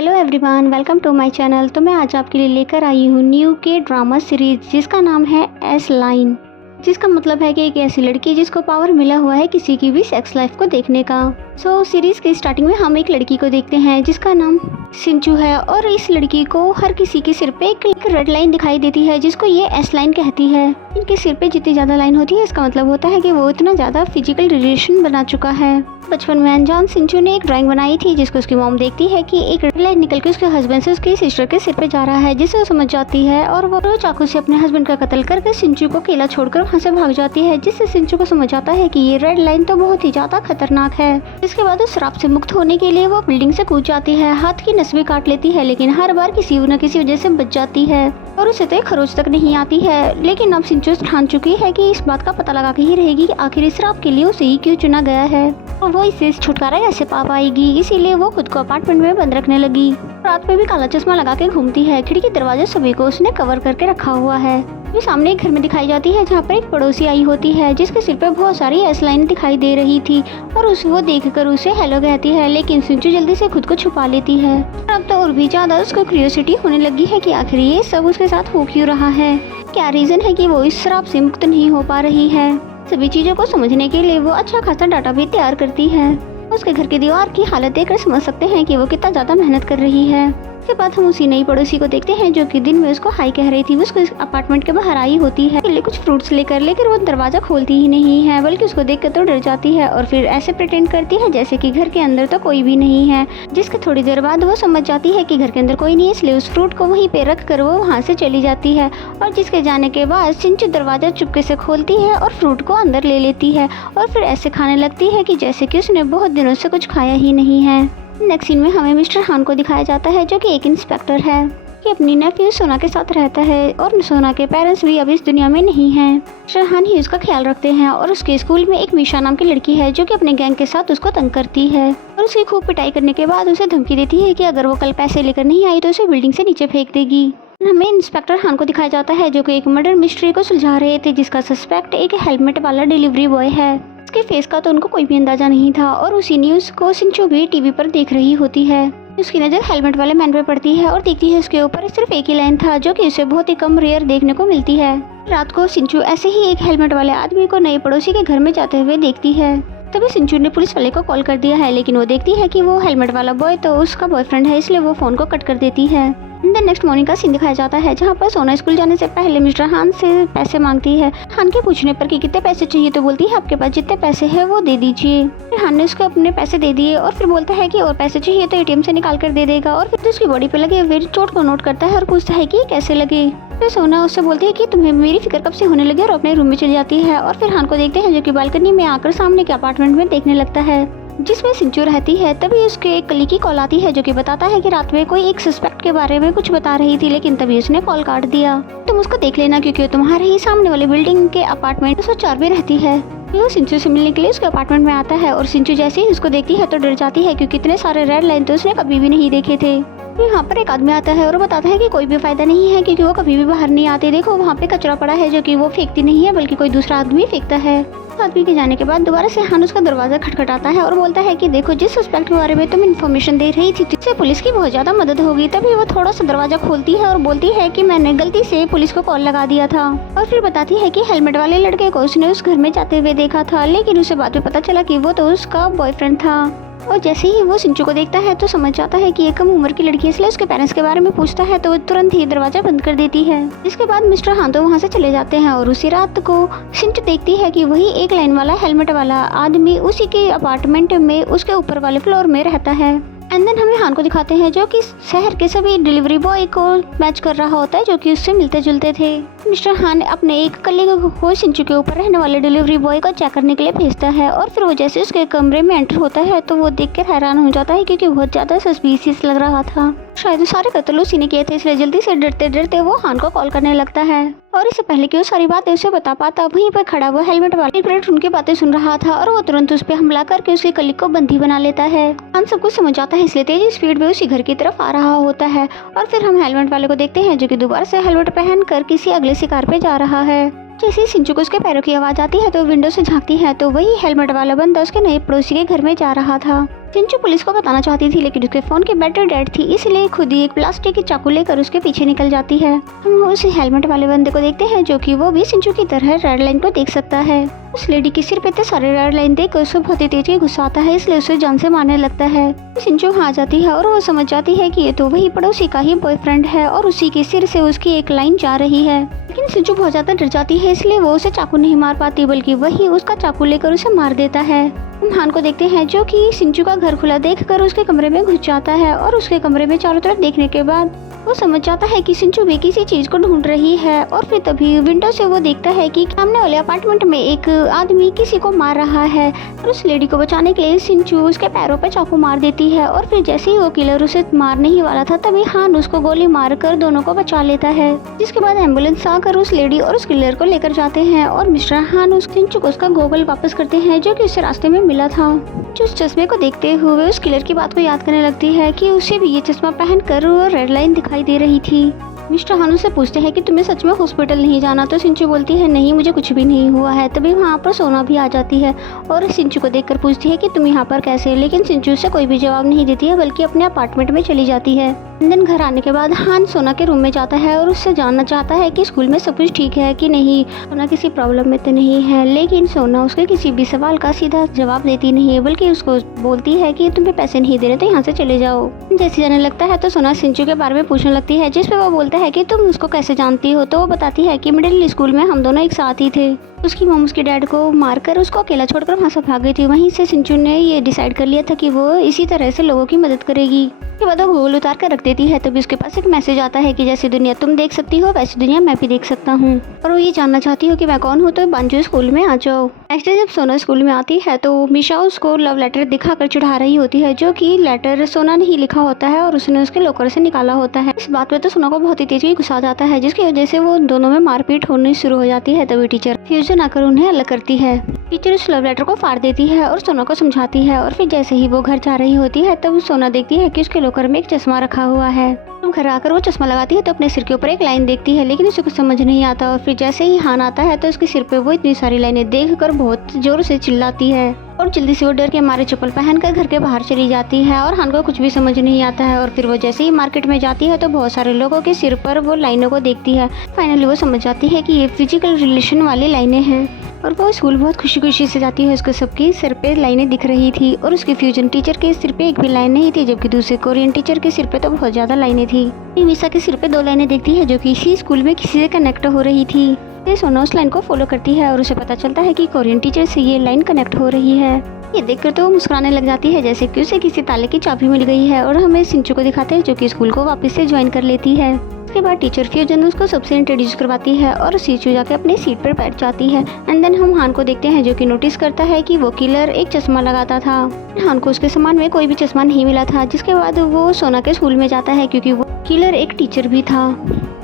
Hello everyone, welcome to my channel. तो मैं आज आपके लिए लेकर आई हूँ न्यू के ड्रामा सीरीज जिसका नाम है एस लाइन, जिसका मतलब है कि एक ऐसी लड़की जिसको पावर मिला हुआ है किसी की भी सेक्स लाइफ को देखने का। सीरीज के स्टार्टिंग में हम एक लड़की को देखते हैं जिसका नाम सिंचू है और इस लड़की को हर किसी के सिर पे एक रेड लाइन दिखाई देती है जिसको ये एस लाइन कहती है। इनके सिर पे जितनी ज्यादा लाइन होती है इसका मतलब होता है कि वो इतना ज्यादा फिजिकल रिलेशन बना चुका है। बचपन में अनजान सिंचू ने एक ड्राइंग बनाई थी जिसको उसकी मॉम देखती है कि एक रेड लाइन निकल के उसके हस्बैंड से उसकी सिस्टर के सिर पे जा रहा है, जिसे वो समझ जाती है और वो चाकू से अपने हस्बैंड का कत्ल करके सिंचू को अकेला छोड़कर वहाँ से भाग जाती है, जिससे सिंचू को समझ आता है कि ये रेड लाइन तो बहुत ही ज्यादा खतरनाक है। इसके बाद उस श्राप से मुक्त होने के लिए वो बिल्डिंग से कूद जाती है, हाथ की नस भी काट लेती है, लेकिन हर बार किसी न किसी वजह से बच जाती है और उसे तो खरोच तक नहीं आती है। लेकिन अब सिंचू ठान चुकी है कि इस बात का पता लगा के ही रहेगी कि आखिर इस श्राप के लिए उसे ही क्यों चुना गया है और वो इससे छुटकारा कैसे पा पाएगी। इसीलिए वो खुद को अपार्टमेंट में बंद रखने लगी। रात में भी काला चश्मा लगा के घूमती है, खिड़की दरवाजे सभी को उसने कवर करके रखा हुआ है। वो सामने एक घर में दिखाई जाती है जहाँ पर एक पड़ोसी आई होती है जिसके सिर पे बहुत सारी एस लाइन दिखाई दे रही थी और वो देखकर उसे हेलो कहती है, लेकिन सिंचू जल्दी से खुद को छुपा लेती है। अब तो और भी ज्यादा उसको क्यूरियोसिटी होने लगी है कि आखिर ये सब उसके साथ हो क्यों रहा है, क्या रीजन है कि वो इस श्राप से मुक्त नहीं हो पा रही है। सभी चीजों को समझने के लिए वो अच्छा खासा डाटा भी तैयार करती है। उसके घर की दीवार की हालत देखकर समझ सकते हैं कि वो कितना ज्यादा मेहनत कर रही है। उसके बाद हम उसी नई पड़ोसी को देखते हैं जो कि दिन में उसको हाई कह रही थी। वो उसको अपार्टमेंट के बाहर आई होती है कुछ फ्रूट्स लेकर, लेकिन वो दरवाजा खोलती ही नहीं है, बल्कि उसको देखकर तो डर जाती है और फिर ऐसे प्रिटेंड करती है जैसे कि घर के अंदर तो कोई भी नहीं है। जिसके थोड़ी देर बाद वो समझ जाती है कि घर के अंदर कोई नहीं है, इसलिए उस फ्रूट को वहीं पे रख कर वो वहाँ से चली जाती है। और जिसके जाने के बाद सिंचू दरवाजा चुपके से खोलती है और फ्रूट को अंदर ले लेती है और फिर ऐसे खाने लगती है कि जैसे कि उसने बहुत दिनों से कुछ खाया ही नहीं है। नेक्स्ट सीन में हमें मिस्टर हान को दिखाया जाता है जो कि एक इंस्पेक्टर है कि अपनी नेफ्यू सोना के साथ रहता है और सोना के पेरेंट्स भी अब इस दुनिया में नहीं हैं। मिस्टर हान ही उसका ख्याल रखते हैं और उसके स्कूल में एक मीशा नाम की लड़की है जो कि अपने गैंग के साथ उसको तंग करती है और उसकी खूब पिटाई करने के बाद उसे धमकी देती है कि अगर वो कल पैसे लेकर नहीं आई तो उसे बिल्डिंग से नीचे फेंक देगी। हमें इंस्पेक्टर हान को दिखाया जाता है जो कि एक मर्डर मिस्ट्री को सुलझा रहे थे जिसका सस्पेक्ट एक हेलमेट वाला डिलीवरी बॉय है। उसके फेस का तो उनको कोई भी अंदाजा नहीं था और उसी न्यूज को सिंचू भी टीवी पर देख रही होती है। उसकी नजर हेलमेट वाले मैन पे पड़ती है और देखती है उसके ऊपर सिर्फ एक ही लाइन था जो कि उसे बहुत ही कम रेयर देखने को मिलती है। रात को सिंचू ऐसे ही एक हेलमेट वाले आदमी को नए पड़ोसी के घर में जाते हुए देखती है। तभी सिंचू ने पुलिस वाले को कॉल कर दिया है, लेकिन वो देखती है कि वो हेलमेट वाला बॉय तो उसका बॉयफ्रेंड है, इसलिए वो फोन को कट कर देती है। नेक्स्ट मॉर्निंग का सीन दिखाया जाता है जहाँ पर सोना स्कूल जाने से पहले मिस्टर हान से पैसे मांगती है। हान के पूछने पर कि कितने पैसे चाहिए तो बोलती है आपके पास जितने पैसे हैं वो दे दीजिए। फिर हान ने उसको अपने पैसे दे दिए और फिर बोलता है कि और पैसे चाहिए तो एटीएम से निकाल कर दे देगा और फिर उसकी बॉडी पे लगे हुए चोट को नोट करता है और पूछता है कि कैसे लगे। फिर सोना उससे बोलती है कि तुम्हें मेरी फिक्र कब से होने लगी और अपने रूम में चली जाती है और फिर हान को देखते हैं जो कि बालकनी में आकर सामने के अपार्टमेंट में देखने लगता है जिसमें सिंचू रहती है। तभी उसके एक कलीग की कॉल आती है जो कि बताता है कि रात में कोई एक सस्पेक्ट के बारे में कुछ बता रही थी, लेकिन तभी उसने कॉल काट दिया। तुम उसको देख लेना क्योंकि तुम्हारे ही सामने वाली बिल्डिंग के अपार्टमेंट 204 में रहती है। वो सिंचू से मिलने के लिए उसके अपार्टमेंट में आता है और सिंचू जैसे ही उसको देखती है तो डर जाती है क्योंकि इतने सारे रेड लाइन तो उसने कभी भी नहीं देखे थे। यहाँ पर एक आदमी आता है और बताता है कि कोई भी फायदा नहीं है क्योंकि वो कभी भी बाहर नहीं आते। देखो वहाँ पे कचरा पड़ा है जो कि वो फेंकती नहीं है बल्कि कोई दूसरा आदमी फेंकता है। आदमी के जाने के बाद दोबारा से हान उसका दरवाजा खटखटाता है और बोलता है कि देखो जिस सस्पेक्ट के बारे में तुम इन्फॉर्मेशन दे रही थी जिससे पुलिस की बहुत ज्यादा मदद होगी। तभी वो थोड़ा सा दरवाजा खोलती है और बोलती है कि मैंने गलती से पुलिस को कॉल लगा दिया था और फिर बताती है कि हेलमेट वाले लड़के को उसने उस घर में जाते हुए देखा था, लेकिन उसे बाद में पता चला कि वो तो उसका बॉयफ्रेंड था। और जैसे ही वो सिंचू को देखता है तो समझ जाता है कि ये कम उम्र की लड़की है, इसलिए उसके पेरेंट्स के बारे में पूछता है तो वो तुरंत ही दरवाजा बंद कर देती है। इसके बाद मिस्टर हान तो वहाँ से चले जाते हैं और उसी रात को सिंचू देखती है कि वही एक लाइन वाला हेलमेट वाला आदमी उसी के अपार्टमेंट में उसके ऊपर वाले फ्लोर में रहता है। एंड देन हमें हान को दिखाते हैं जो कि शहर के सभी डिलीवरी बॉय को मैच कर रहा होता है जो कि उससे मिलते जुलते थे। मिस्टर हान अपने एक कलीग को सिंचू के ऊपर रहने वाले डिलीवरी बॉय को चेक करने के लिए भेजता है और फिर वो जैसे उसके कमरे में एंटर होता है तो वो देखकर हैरान हो जाता है क्योंकि बहुत ज्यादा सस्पिशियस लग रहा था। शायद सारे कत्ल उसी ने किए थे, इसलिए जल्दी से डरते डरते वो हान को कॉल करने लगता है और इससे पहले कि वो सारी बातें उसे बता पाता वहीं पर खड़ा हुआ हेलमेट वाला उनकी बातें सुन रहा था और वो तुरंत उस पर हमला करके उसके कलीग को बंदी बना लेता है। हान सब कुछ समझ आता है, इसलिए तेजी स्पीड में उसी घर की तरफ आ रहा होता है और फिर हम हेलमेट वाले को देखते हैं जो कि दोबारा से हेलमेट पहन कर किसी अगले शिकार पे जा रहा है। जैसे ही सिंचू को उसके पैरों की आवाज आती है तो विंडो से झांकती है तो वही हेलमेट वाला बंदा उसके नए पड़ोसी के घर में जा रहा था। सिंचू पुलिस को बताना चाहती थी लेकिन उसके फोन की बैटरी डेड थी, इसलिए खुद ही एक प्लास्टिक की चाकू लेकर उसके पीछे निकल जाती है। हम उस हेलमेट वाले बंदे को देखते हैं जो कि वो भी सिंचू की तरह रेड लाइन को देख सकता है। उस लेडी के सिर पे इतने सारे रेड लाइन देख उसे बहुत ही तेज गुस्सा आता है, इसलिए उसे जान से मारने लगता है। सिंचू वहाँ आ जाती है और वो समझ जाती है कि ये तो वही पड़ोसी का ही बॉयफ्रेंड है और उसी के सिर से उसकी एक लाइन जा रही है। लेकिन सिंचू बहुत ज्यादा डर जाती है, इसलिए वो उसे चाकू नहीं मार पाती बल्कि वही उसका चाकू लेकर उसे मार देता है। हम हान को देखते हैं जो कि सिंचू का घर खुला देखकर उसके कमरे में घुस जाता है और उसके कमरे में चारों तरफ देखने के बाद वो समझ जाता है कि सिंचू भी किसी चीज को ढूंढ रही है। और फिर तभी विंडो से वो देखता है कि सामने वाले अपार्टमेंट में एक आदमी किसी को मार रहा है और उस लेडी को बचाने के लिए सिंचू उसके पैरों पर चाकू मार देती है। और फिर जैसे ही वो किलर उसे मारने ही वाला था तभी हान उसको गोली मारकर दोनों को बचा लेता है, जिसके बाद एम्बुलेंस आकर उस लेडी और उस किलर को लेकर जाते हैं और मिस्टर हान उस सिंचू को उसका गॉगल वापस करते हैं जो कि उससे रास्ते में मिला था। जो उस चश्मे को देखते हुए उस किलर की बात को याद करने लगती है कि उसे भी ये चश्मा पहनकर वो रेड लाइन दिखाई दे रही थी। मिस्टर हान से पूछते हैं कि तुम्हें सच में हॉस्पिटल नहीं जाना, तो सिंचू बोलती है नहीं मुझे कुछ भी नहीं हुआ है। तभी वहाँ पर सोना भी आ जाती है और सिंचू को देखकर पूछती है कि तुम यहाँ पर कैसे, लेकिन सिंचू से कोई भी जवाब नहीं देती है बल्कि अपने अपार्टमेंट में चली जाती है। दिन घर आने के बाद हान सोना के रूम में जाता है और उससे जानना चाहता है कि स्कूल में सब कुछ ठीक है कि नहीं, सोना किसी प्रॉब्लम में तो नहीं है। लेकिन सोना उसके किसी भी सवाल का सीधा जवाब देती नहीं है बल्कि उसको बोलती है कि तुम्हें पैसे नहीं दे रहे तो यहाँ से चले जाओ। जैसे जाने लगता है तो सोना सिंचू के बारे में पूछने लगती है, जिस पे वो बोलता है कि तुम उसको कैसे जानती हो। तो वो बताती है कि मिडिल स्कूल में हम दोनों एक साथ ही थे। उसकी मॉम उसके डैड को मारकर उसको अकेला छोड़कर वहाँ से भाग गई थी। वहीं से सिंचू ने ये डिसाइड कर लिया था कि वो इसी तरह से लोगों की मदद करेगी। उसके बाद वो गोल उतार कर रख देती है, तभी उसके पास एक मैसेज आता है कि जैसी दुनिया तुम देख सकती हो वैसी दुनिया मैं भी देख सकता हूँ और वो ये जानना चाहती हो कि मैं कौन हूँ, तो बांजू स्कूल में आ जाओ। नेक्स्ट डे जब सोना स्कूल में आती है तो मिशा उसको लव लेटर दिखाकर चिढ़ा रही होती है, जो कि लेटर सोना ने ही लिखा होता है और उसने उसके लॉकर से निकाला होता है। इस बात पे तो सोना को बहुत ही तेजी गुस्सा आता है, जिसकी वजह से वो दोनों में मारपीट होनी शुरू हो जाती है। तभी टीचर फ्यूजन आकर उन्हें अलग करती है। टीचर उस लव लेटर को फाड़ देती है और सोना को समझाती है और फिर जैसे ही वो घर जा रही होती है तब सोना देखती है कि उसके लॉकर में एक चश्मा रखा हुआ है। घर आकर वो चश्मा लगाती है तो अपने सिर के ऊपर एक लाइन देखती है, लेकिन उसे कुछ समझ नहीं आता। और फिर जैसे ही हान आता है तो उसके सिर पे वो इतनी सारी लाइनें देखकर बहुत जोर से चिल्लाती है और जल्दी से वो डर के मारे चप्पल पहनकर घर के बाहर चली जाती है और हान को कुछ भी समझ नहीं आता है। और फिर वो जैसे ही मार्केट में जाती है तो बहुत सारे लोगों के सिर पर वो लाइनों को देखती है। फाइनली वो समझ जाती है कि ये फिजिकल रिलेशन वाली लाइनें हैं और वो स्कूल बहुत खुशी खुशी से जाती है। उसके सबके सिर पे लाइनें दिख रही थी और उसके फ्यूजन टीचर के सिर पे एक भी लाइन नहीं थी, जबकि दूसरे कोरियन टीचर के सिर पे तो बहुत ज्यादा लाइनें थी। मिसा के सिर पे 2 लाइनें देखती है जो कि इसी स्कूल में किसी से कनेक्ट हो रही थी। सोना उस लाइन को फॉलो करती है और उसे पता चलता है कि कोरियन टीचर से ये लाइन कनेक्ट हो रही है। ये देखकर तो वो मुस्कुराने लग जाती है जैसे कि उसे किसी ताले की चाबी मिल गई है और हमें सिंचू को दिखाते हैं जो कि स्कूल को वापस से ज्वाइन कर लेती है। उसके बाद टीचर फ्यूजन उसको सबसे इंट्रोड्यूस करवाती है और सिंचू जाके अपने सीट पर बैठ जाती है। एंड देन हम हान को देखते हैं जो कि नोटिस करता है कि वो किलर एक चश्मा लगाता था। हान को उसके सामान में कोई भी चश्मा नहीं मिला था, जिसके बाद वो सोना के स्कूल में जाता है क्योंकि वो किलर एक टीचर भी था।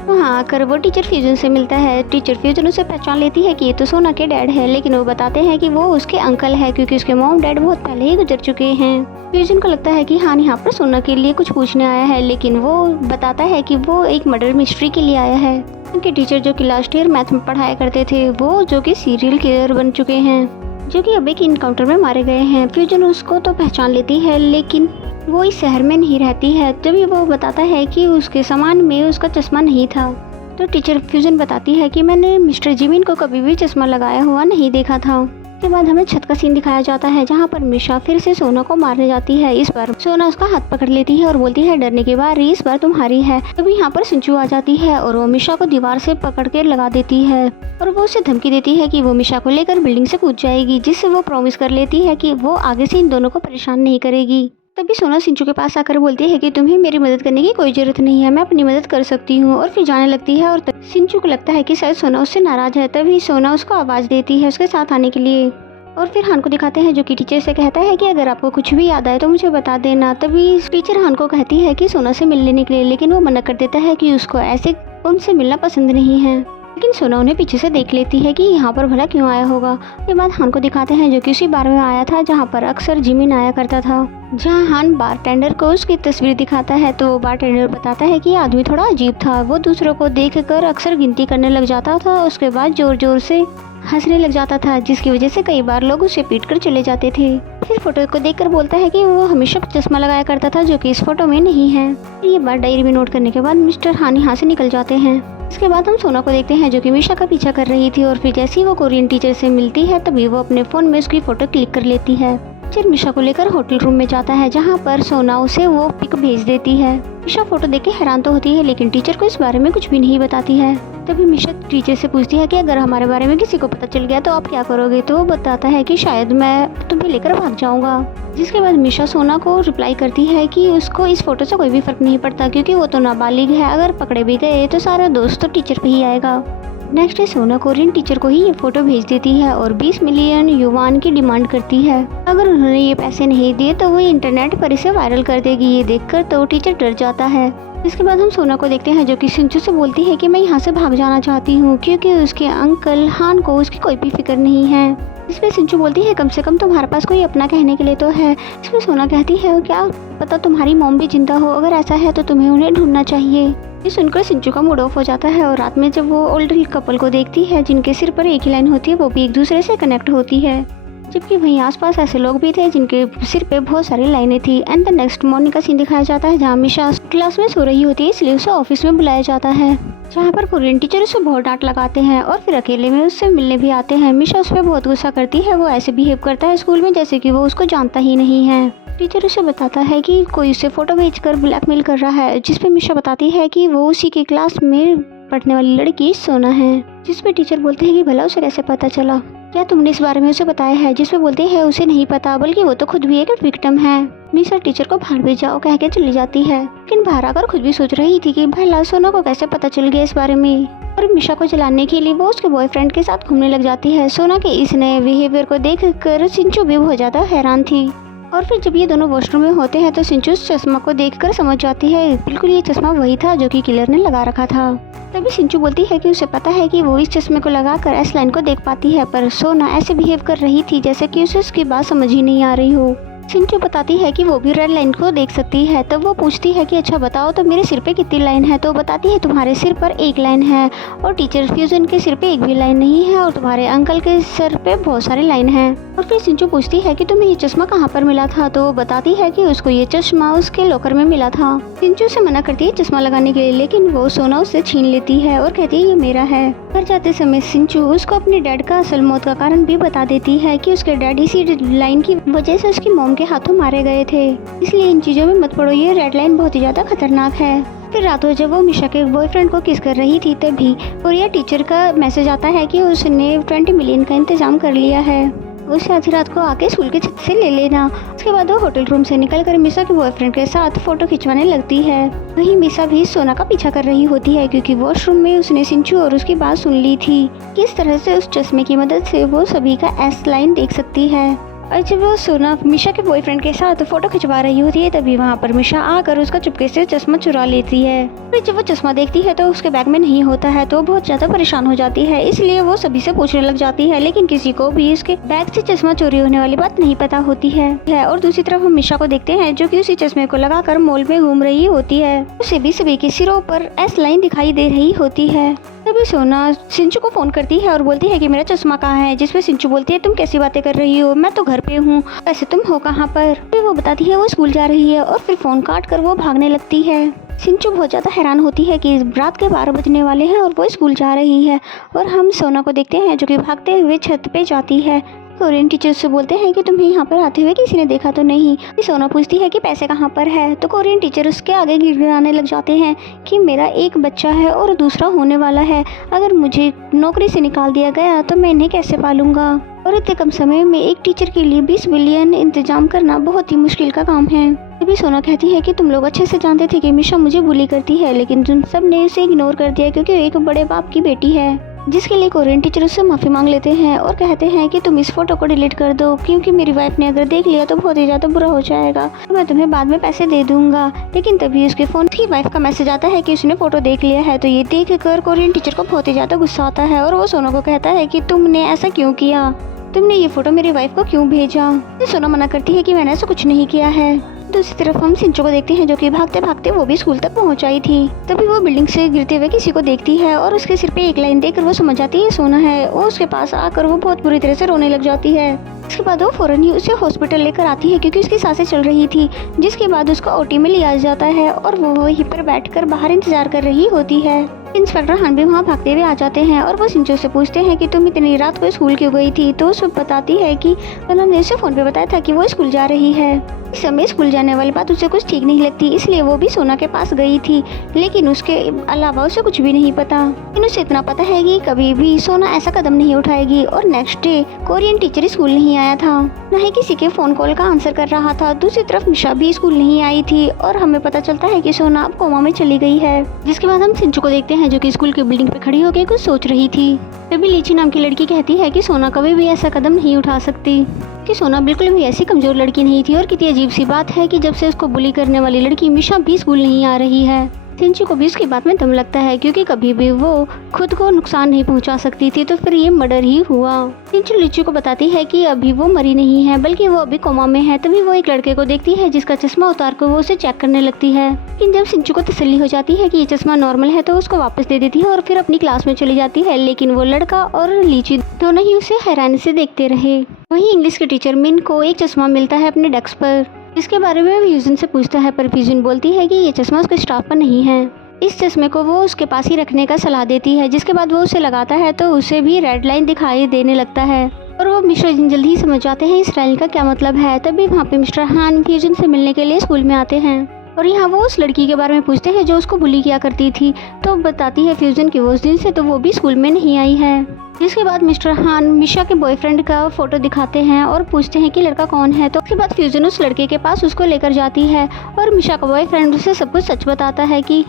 वहाँ आकर वो टीचर फ्यूजन से मिलता है। टीचर फ्यूजन उसे पहचान लेती है कि ये तो सोना के डैड है, लेकिन वो बताते हैं कि वो उसके अंकल है क्योंकि उसके मॉम डैड बहुत पहले ही गुजर चुके हैं। फ्यूजन को लगता है कि हाँ यहाँ पर सोना के लिए कुछ पूछने आया है, लेकिन वो बताता है कि वो एक मर्डर मिस्ट्री के लिए आया है। उनके टीचर जो कि लास्ट ईयर मैथ में पढ़ाया करते थे वो जो कि सीरियल किलर बन चुके हैं, जो कि अब एक इनकाउंटर में मारे गए हैं। फ्यूजन उसको तो पहचान लेती है लेकिन वो इस शहर में नहीं रहती है। तभी वो बताता है कि उसके सामान में उसका चश्मा नहीं था। तो टीचर फ्यूजन बताती है कि मैंने मिस्टर जिमिन को कभी भी चश्मा लगाया हुआ नहीं देखा था। उसके बाद हमें छत का सीन दिखाया जाता है जहाँ पर मिशा फिर से सोना को मारने जाती है। इस बार सोना उसका हाथ पकड़ लेती है और बोलती है डरने के बारी इस बार तुम्हारी है। तभी यहाँ पर सिंचू आ जाती है और वो मिशा को दीवार से पकड़ के लगा देती है और वो उसे धमकी देती है कि वो मिशा को लेकर बिल्डिंग से कूद जाएगी, जिससे वो प्रॉमिस कर लेती है कि वो आगे से इन दोनों को परेशान नहीं करेगी। तभी सोना सिंचू के पास आकर बोलती है कि तुम्हें मेरी मदद करने की कोई जरूरत नहीं है, मैं अपनी मदद कर सकती हूँ। और फिर जाने लगती है और सिंचू को लगता है कि शायद सोना उससे नाराज है। तभी सोना उसको आवाज़ देती है उसके साथ आने के लिए और फिर हान को दिखाते हैं जो कि टीचर से कहता है कि अगर आपको कुछ भी याद आए तो मुझे बता देना। तभी टीचर हान को कहती है कि सोना से मिल लेने के लिए, लेकिन वो मना कर देता है कि उसको ऐसे उनसे मिलना पसंद नहीं है। लेकिन सोना उन्हें पीछे से देख लेती है कि यहाँ पर भला क्यों आया होगा। उसके बाद हान को दिखाते हैं जो कि उसी बार में आया था जहाँ पर अक्सर जिमिन आया करता था। जहाँ हान बारटेंडर को उसकी तस्वीर दिखाता है तो वो बारटेंडर बताता है कि आदमी थोड़ा अजीब था, वो दूसरों को देखकर अक्सर गिनती करने लग जाता था। उसके बाद जोर जोर से हंसने लग जाता था, जिसकी वजह से कई बार लोग उसे पीट कर चले जाते थे। फिर फोटो को देखकर बोलता है कि वो हमेशा चश्मा लगाया करता था, जो कि इस फोटो में नहीं है। ये बात डायरी में नोट करने के बाद मिस्टर हान यहाँ से निकल जाते हैं। इसके बाद हम सोना को देखते हैं, जो कि मिशा का पीछा कर रही थी, और फिर जैसे ही वो कोरियन टीचर से मिलती है तभी वो अपने फोन में उसकी फोटो क्लिक कर लेती है। टीचर मिशा को लेकर होटल रूम में जाता है, जहाँ पर सोना उसे वो पिक भेज देती है। मिशा फोटो देख के हैरान तो होती है, लेकिन टीचर को इस बारे में कुछ भी नहीं बताती है। तभी मिशा टीचर से पूछती है कि अगर हमारे बारे में किसी को पता चल गया तो आप क्या करोगे। तो वो बताता है कि शायद मैं तुम्हें लेकर भाग जाऊंगा। जिसके बाद मिशा सोना को रिप्लाई करती है कि उसको इस फोटो से कोई भी फर्क नहीं पड़ता, क्योंकि वो तो नाबालिग है। अगर पकड़े भी गए तो सारा दोस्त तो टीचर पे ही आएगा। नेक्स्ट डे सोना कोरियन टीचर को ही ये फोटो भेज देती है और 20 मिलियन युवान की डिमांड करती है। अगर उन्होंने ये पैसे नहीं दिए तो वो इंटरनेट पर इसे वायरल कर देगी। ये देखकर तो टीचर डर जाता है। इसके बाद हम सोना को देखते हैं, जो कि सिंचू से बोलती है कि मैं यहाँ से भाग जाना चाहती हूँ, क्योंकि उसके अंकल हान को उसकी कोई भी फिक्र नहीं है। इसमें सिंचू बोलती है कम से कम तुम्हारे पास कोई अपना कहने के लिए तो है। इसमें सोना कहती है क्या पता तुम्हारी मॉम भी जिंदा हो, अगर ऐसा है तो तुम्हें उन्हें ढूंढना चाहिए। ये सुनकर सिंचू का मूड ऑफ हो जाता है, और रात में जब वो ओल्डर कपल को देखती है जिनके सिर पर एक ही लाइन होती है, वो भी एक दूसरे से कनेक्ट होती है। जबकि वहीं आसपास ऐसे लोग भी थे जिनके सिर पे बहुत सारी लाइनें थी। एंड द नेक्स्ट मॉर्निंग का सीन दिखाया जाता है, जहाँ मिशा क्लास में सो रही होती है, इसलिए उसे ऑफिस में बुलाया जाता है, जहाँ पर कोरियन टीचर उसे बहुत डांट लगाते हैं और फिर अकेले में उससे मिलने भी आते हैं। मिशा उस पर बहुत गुस्सा करती है। वो ऐसे बिहेव करता है स्कूल में जैसे कि वो उसको जानता ही नहीं है। टीचर उसे बताता है कि कोई उसे फोटो भेजकर ब्लैकमेल कर रहा है, जिसपे मिशा बताती है कि वो उसी की क्लास में पढ़ने वाली लड़की सोना है। जिसपे टीचर बोलते हैं कि भला उसे कैसे पता चला, क्या तुमने इस बारे में उसे बताया है। जिसपे बोलते हैं उसे नहीं पता, बल्कि वो तो खुद भी एक विक्टिम है। मिशा टीचर को बाहर भेज जाओ कह के चली जाती है, लेकिन बाहर आकर खुद भी सोच रही थी कि भला सोना को कैसे पता चल गया इस बारे में। और मिशा को जलाने के लिए वो उसके बॉयफ्रेंड के साथ घूमने लग जाती है। सोना के इस नए बिहेवियर को देखकर सिंचू भी बहुत ज्यादा हैरान थी। और फिर जब ये दोनों वॉशरूम में होते हैं तो सिंचू उस चश्मा को देखकर समझ जाती है बिल्कुल ये चश्मा वही था जो कि किलर ने लगा रखा था। तभी सिंचू बोलती है कि उसे पता है कि वो इस चश्मे को लगाकर एस लाइन को देख पाती है, पर सोना ऐसे बिहेव कर रही थी जैसे कि उसे उसकी बात समझ ही नहीं आ रही हो। सिंचू बताती है कि वो भी रेड लाइन को देख सकती है। तब वो पूछती है कि अच्छा बताओ तो मेरे सिर पे कितनी लाइन है। तो बताती है तुम्हारे सिर पर एक लाइन है, और टीचर फ्यूजन के सिर पे एक भी लाइन नहीं है, और तुम्हारे अंकल के सर पे बहुत सारी लाइन है। और फिर सिंचू पूछती है कि तुम्हें ये चश्मा कहाँ पर मिला था। तो वो बताती है कि उसको ये चश्मा उसके लॉकर में मिला था। सिंचू से मना करती है चश्मा लगाने के लिए, लेकिन वो सोना उससे छीन लेती है और कहती है ये मेरा है। घर जाते समय सिंचू उसको अपने डैड का असल मौत का कारण भी बता देती है कि उसके डैड इसी लाइन की वजह से उसकी मॉम के हाथों मारे गए थे, इसलिए इन चीजों में मत पड़ो, ये रेड लाइन बहुत ही ज्यादा खतरनाक है। फिर रात को जब वो मिशा के बॉयफ्रेंड को किस कर रही थी तभी कोरिया टीचर का मैसेज आता है कि उसने 20 मिलियन का इंतजाम कर लिया है, उसे आधी रात को आके स्कूल के छत से ले लेना। उसके बाद वो होटल रूम से निकलकर मिशा के बॉयफ्रेंड के साथ फोटो खिंचवाने लगती है। वहीं मिशा भी सोना का पीछा कर रही होती है, क्योंकि वॉशरूम में उसने सिंचू और उसकी बात सुन ली थी। किस तरह से उस चश्मे की मदद से वो सभी का एस लाइन देख सकती है। और जब वो सोना मिशा के बॉयफ्रेंड के साथ फोटो खिंचवा रही होती है तभी वहाँ पर मिशा आकर उसका चुपके से चश्मा चुरा लेती है। फिर जब वो चश्मा देखती है तो उसके बैग में नहीं होता है, तो बहुत ज्यादा परेशान हो जाती है, इसलिए वो सभी से पूछने लग जाती है, लेकिन किसी को भी उसके बैग से चश्मा चोरी होने वाली बात नहीं पता होती है। और दूसरी तरफ हम मिशा को देखते हैं, जो कि उसी चश्मे को लगाकर मॉल में घूम रही होती है। उसे भी सभी के सिरों पर एस लाइन दिखाई दे रही होती है। तभी सोना सिंचू को फोन करती है और बोलती है कि मेरा चश्मा कहाँ है। जिसपे सिंचू बोलती है तुम कैसी बातें कर रही हो, मैं तो घर पे हूँ, वैसे तुम हो कहाँ पर। फिर वो बताती है वो स्कूल जा रही है, और फिर फोन काट कर वो भागने लगती है। सिंचू बहुत ज़्यादा हैरान होती है कि रात के 12 बजने वाले हैं और वो स्कूल जा रही है। और हम सोना को देखते हैं जो कि भागते हुए छत पे जाती है। कोरियन टीचर से बोलते हैं कि तुम्हें यहाँ पर आते हुए किसी ने देखा तो नहीं। सोना पूछती है कि पैसे कहाँ पर है। तो कोरियन टीचर उसके आगे गिड़गिड़ाने लग जाते हैं कि मेरा एक बच्चा है और दूसरा होने वाला है, अगर मुझे नौकरी से निकाल दिया गया तो मैं इन्हें कैसे पालूंगा। और इतने कम समय में एक टीचर के लिए 20 बिलियन इंतजाम करना बहुत ही मुश्किल का काम है। तभी सोना कहती है कि तुम लोग अच्छे से जानते थे कि मिशा मुझे बुली करती है, लेकिन तुम सब ने उसे इग्नोर कर दिया क्योंकि वो एक बड़े बाप की बेटी है। जिसके लिए कोरियन टीचर उससे माफ़ी मांग लेते हैं और कहते हैं कि तुम इस फोटो को डिलीट कर दो, क्योंकि मेरी वाइफ ने अगर देख लिया तो बहुत ही ज़्यादा बुरा हो जाएगा, तो मैं तुम्हें बाद में पैसे दे दूंगा। लेकिन तभी उसके फ़ोन की वाइफ का मैसेज आता है कि उसने फ़ोटो देख लिया है। तो ये देख कर कोरियन टीचर को बहुत ही ज़्यादा गुस्सा आता है और वो सोना को कहता है कि तुमने ऐसा क्यों किया, तुमने ये फोटो मेरी वाइफ को क्यों भेजा। सोना मना करती है कि मैंने ऐसा कुछ नहीं किया है। दूसरी तरफ हम सिंचू को देखते हैं जो कि भागते भागते वो भी स्कूल तक पहुंच आई थी। तभी वो बिल्डिंग से गिरते हुए किसी को देखती है और उसके सिर पे एक लाइन देखकर वो समझ जाती है सोना है। वो उसके पास आकर वो बहुत बुरी तरह से रोने लग जाती है। इसके बाद वो फौरन ही उसे हॉस्पिटल लेकर आती है क्योंकि उसकी सांसें चल रही थी, जिसके बाद उसको ओटी में लिया जाता है और वो वहीं पर बैठकर बाहर इंतजार कर रही होती है। इंस्पेक्टर हान भी वहाँ भागते हुए आ जाते हैं और वो सिंचू से पूछते हैं कि तुम इतनी रात को स्कूल क्यों गई थी। तो उसे बताती है कि उन्होंने उसे फोन पे बताया था कि वो स्कूल जा रही है। इस समय स्कूल जाने वाली बात उसे कुछ ठीक नहीं लगती, इसलिए वो भी सोना के पास गई थी, लेकिन उसके अलावा उसे कुछ भी नहीं पता। लेकिन उसे इतना पता है कि कभी भी सोना ऐसा कदम नहीं उठाएगी। और next day Korean teacher school नहीं आया था, न ही किसी के फोन कॉल का आंसर कर रहा था। दूसरी तरफ मिशा भी स्कूल नहीं आई थी और हमें पता चलता है कि सोना अब कोमा में चली गई है। जिसके बाद हम सिंचू को देखते हैं जो कि स्कूल की बिल्डिंग पे खड़ी होकर कुछ सोच रही थी। तभी लीची नाम की लड़की कहती है कि सोना कभी भी ऐसा कदम नहीं उठा सकती, कि सोना बिल्कुल भी ऐसी कमजोर लड़की नहीं थी। और कितनी अजीब सी बात है कि जब से उसको बुली करने वाली लड़की मिशा भी स्कूल नहीं आ रही है। सिंचू को भी उसकी बात में दम लगता है क्योंकि कभी भी वो खुद को नुकसान नहीं पहुंचा सकती थी, तो फिर ये मर्डर ही हुआ। सिंचू लीची को बताती है कि अभी वो मरी नहीं है बल्कि वो अभी कोमा में है। तभी वो एक लड़के को देखती है जिसका चश्मा उतार कर वो उसे चेक करने लगती है। लेकिन जब सिंचू को तसल्ली हो जाती है कि ये चश्मा नॉर्मल है तो उसको वापस दे देती है और फिर अपनी क्लास में चली जाती है। लेकिन वो लड़का और लीची दोनों ही उसे हैरानी से देखते रहे। वहीं इंग्लिश के टीचर मिन को एक चश्मा मिलता है अपने डेस्क पर, जिसके बारे में फ्यूजन से पूछता है, पर फ्यूजन बोलती है कि ये चश्मा उसके स्टाफ पर नहीं है। इस चश्मे को वो उसके पास ही रखने का सलाह देती है। जिसके बाद वो उसे लगाता है तो उसे भी रेड लाइन दिखाई देने लगता है और वो मिस्टर जिन जल्दी ही समझ जाते हैं इस लाइन का क्या मतलब है। तभी वहाँ पे मिस्टर हान फ्यूजन से मिलने के लिए स्कूल में आते हैं और यहाँ वो उस लड़की के बारे में पूछते हैं जो उसको बुली किया करती थी। तो बताती है फ्यूजन की वो उस दिन से तो वो भी स्कूल में नहीं आई है। जिसके बाद मिस्टर हान मिशा के बॉयफ्रेंड का फोटो दिखाते हैं और पूछते हैं कि लड़का कौन है। तो उसके बाद फ्यूजन उस लड़के के पास उसको लेकर जाती है और मिशा का बॉयफ्रेंड उसे सब कुछ सच बताता है कि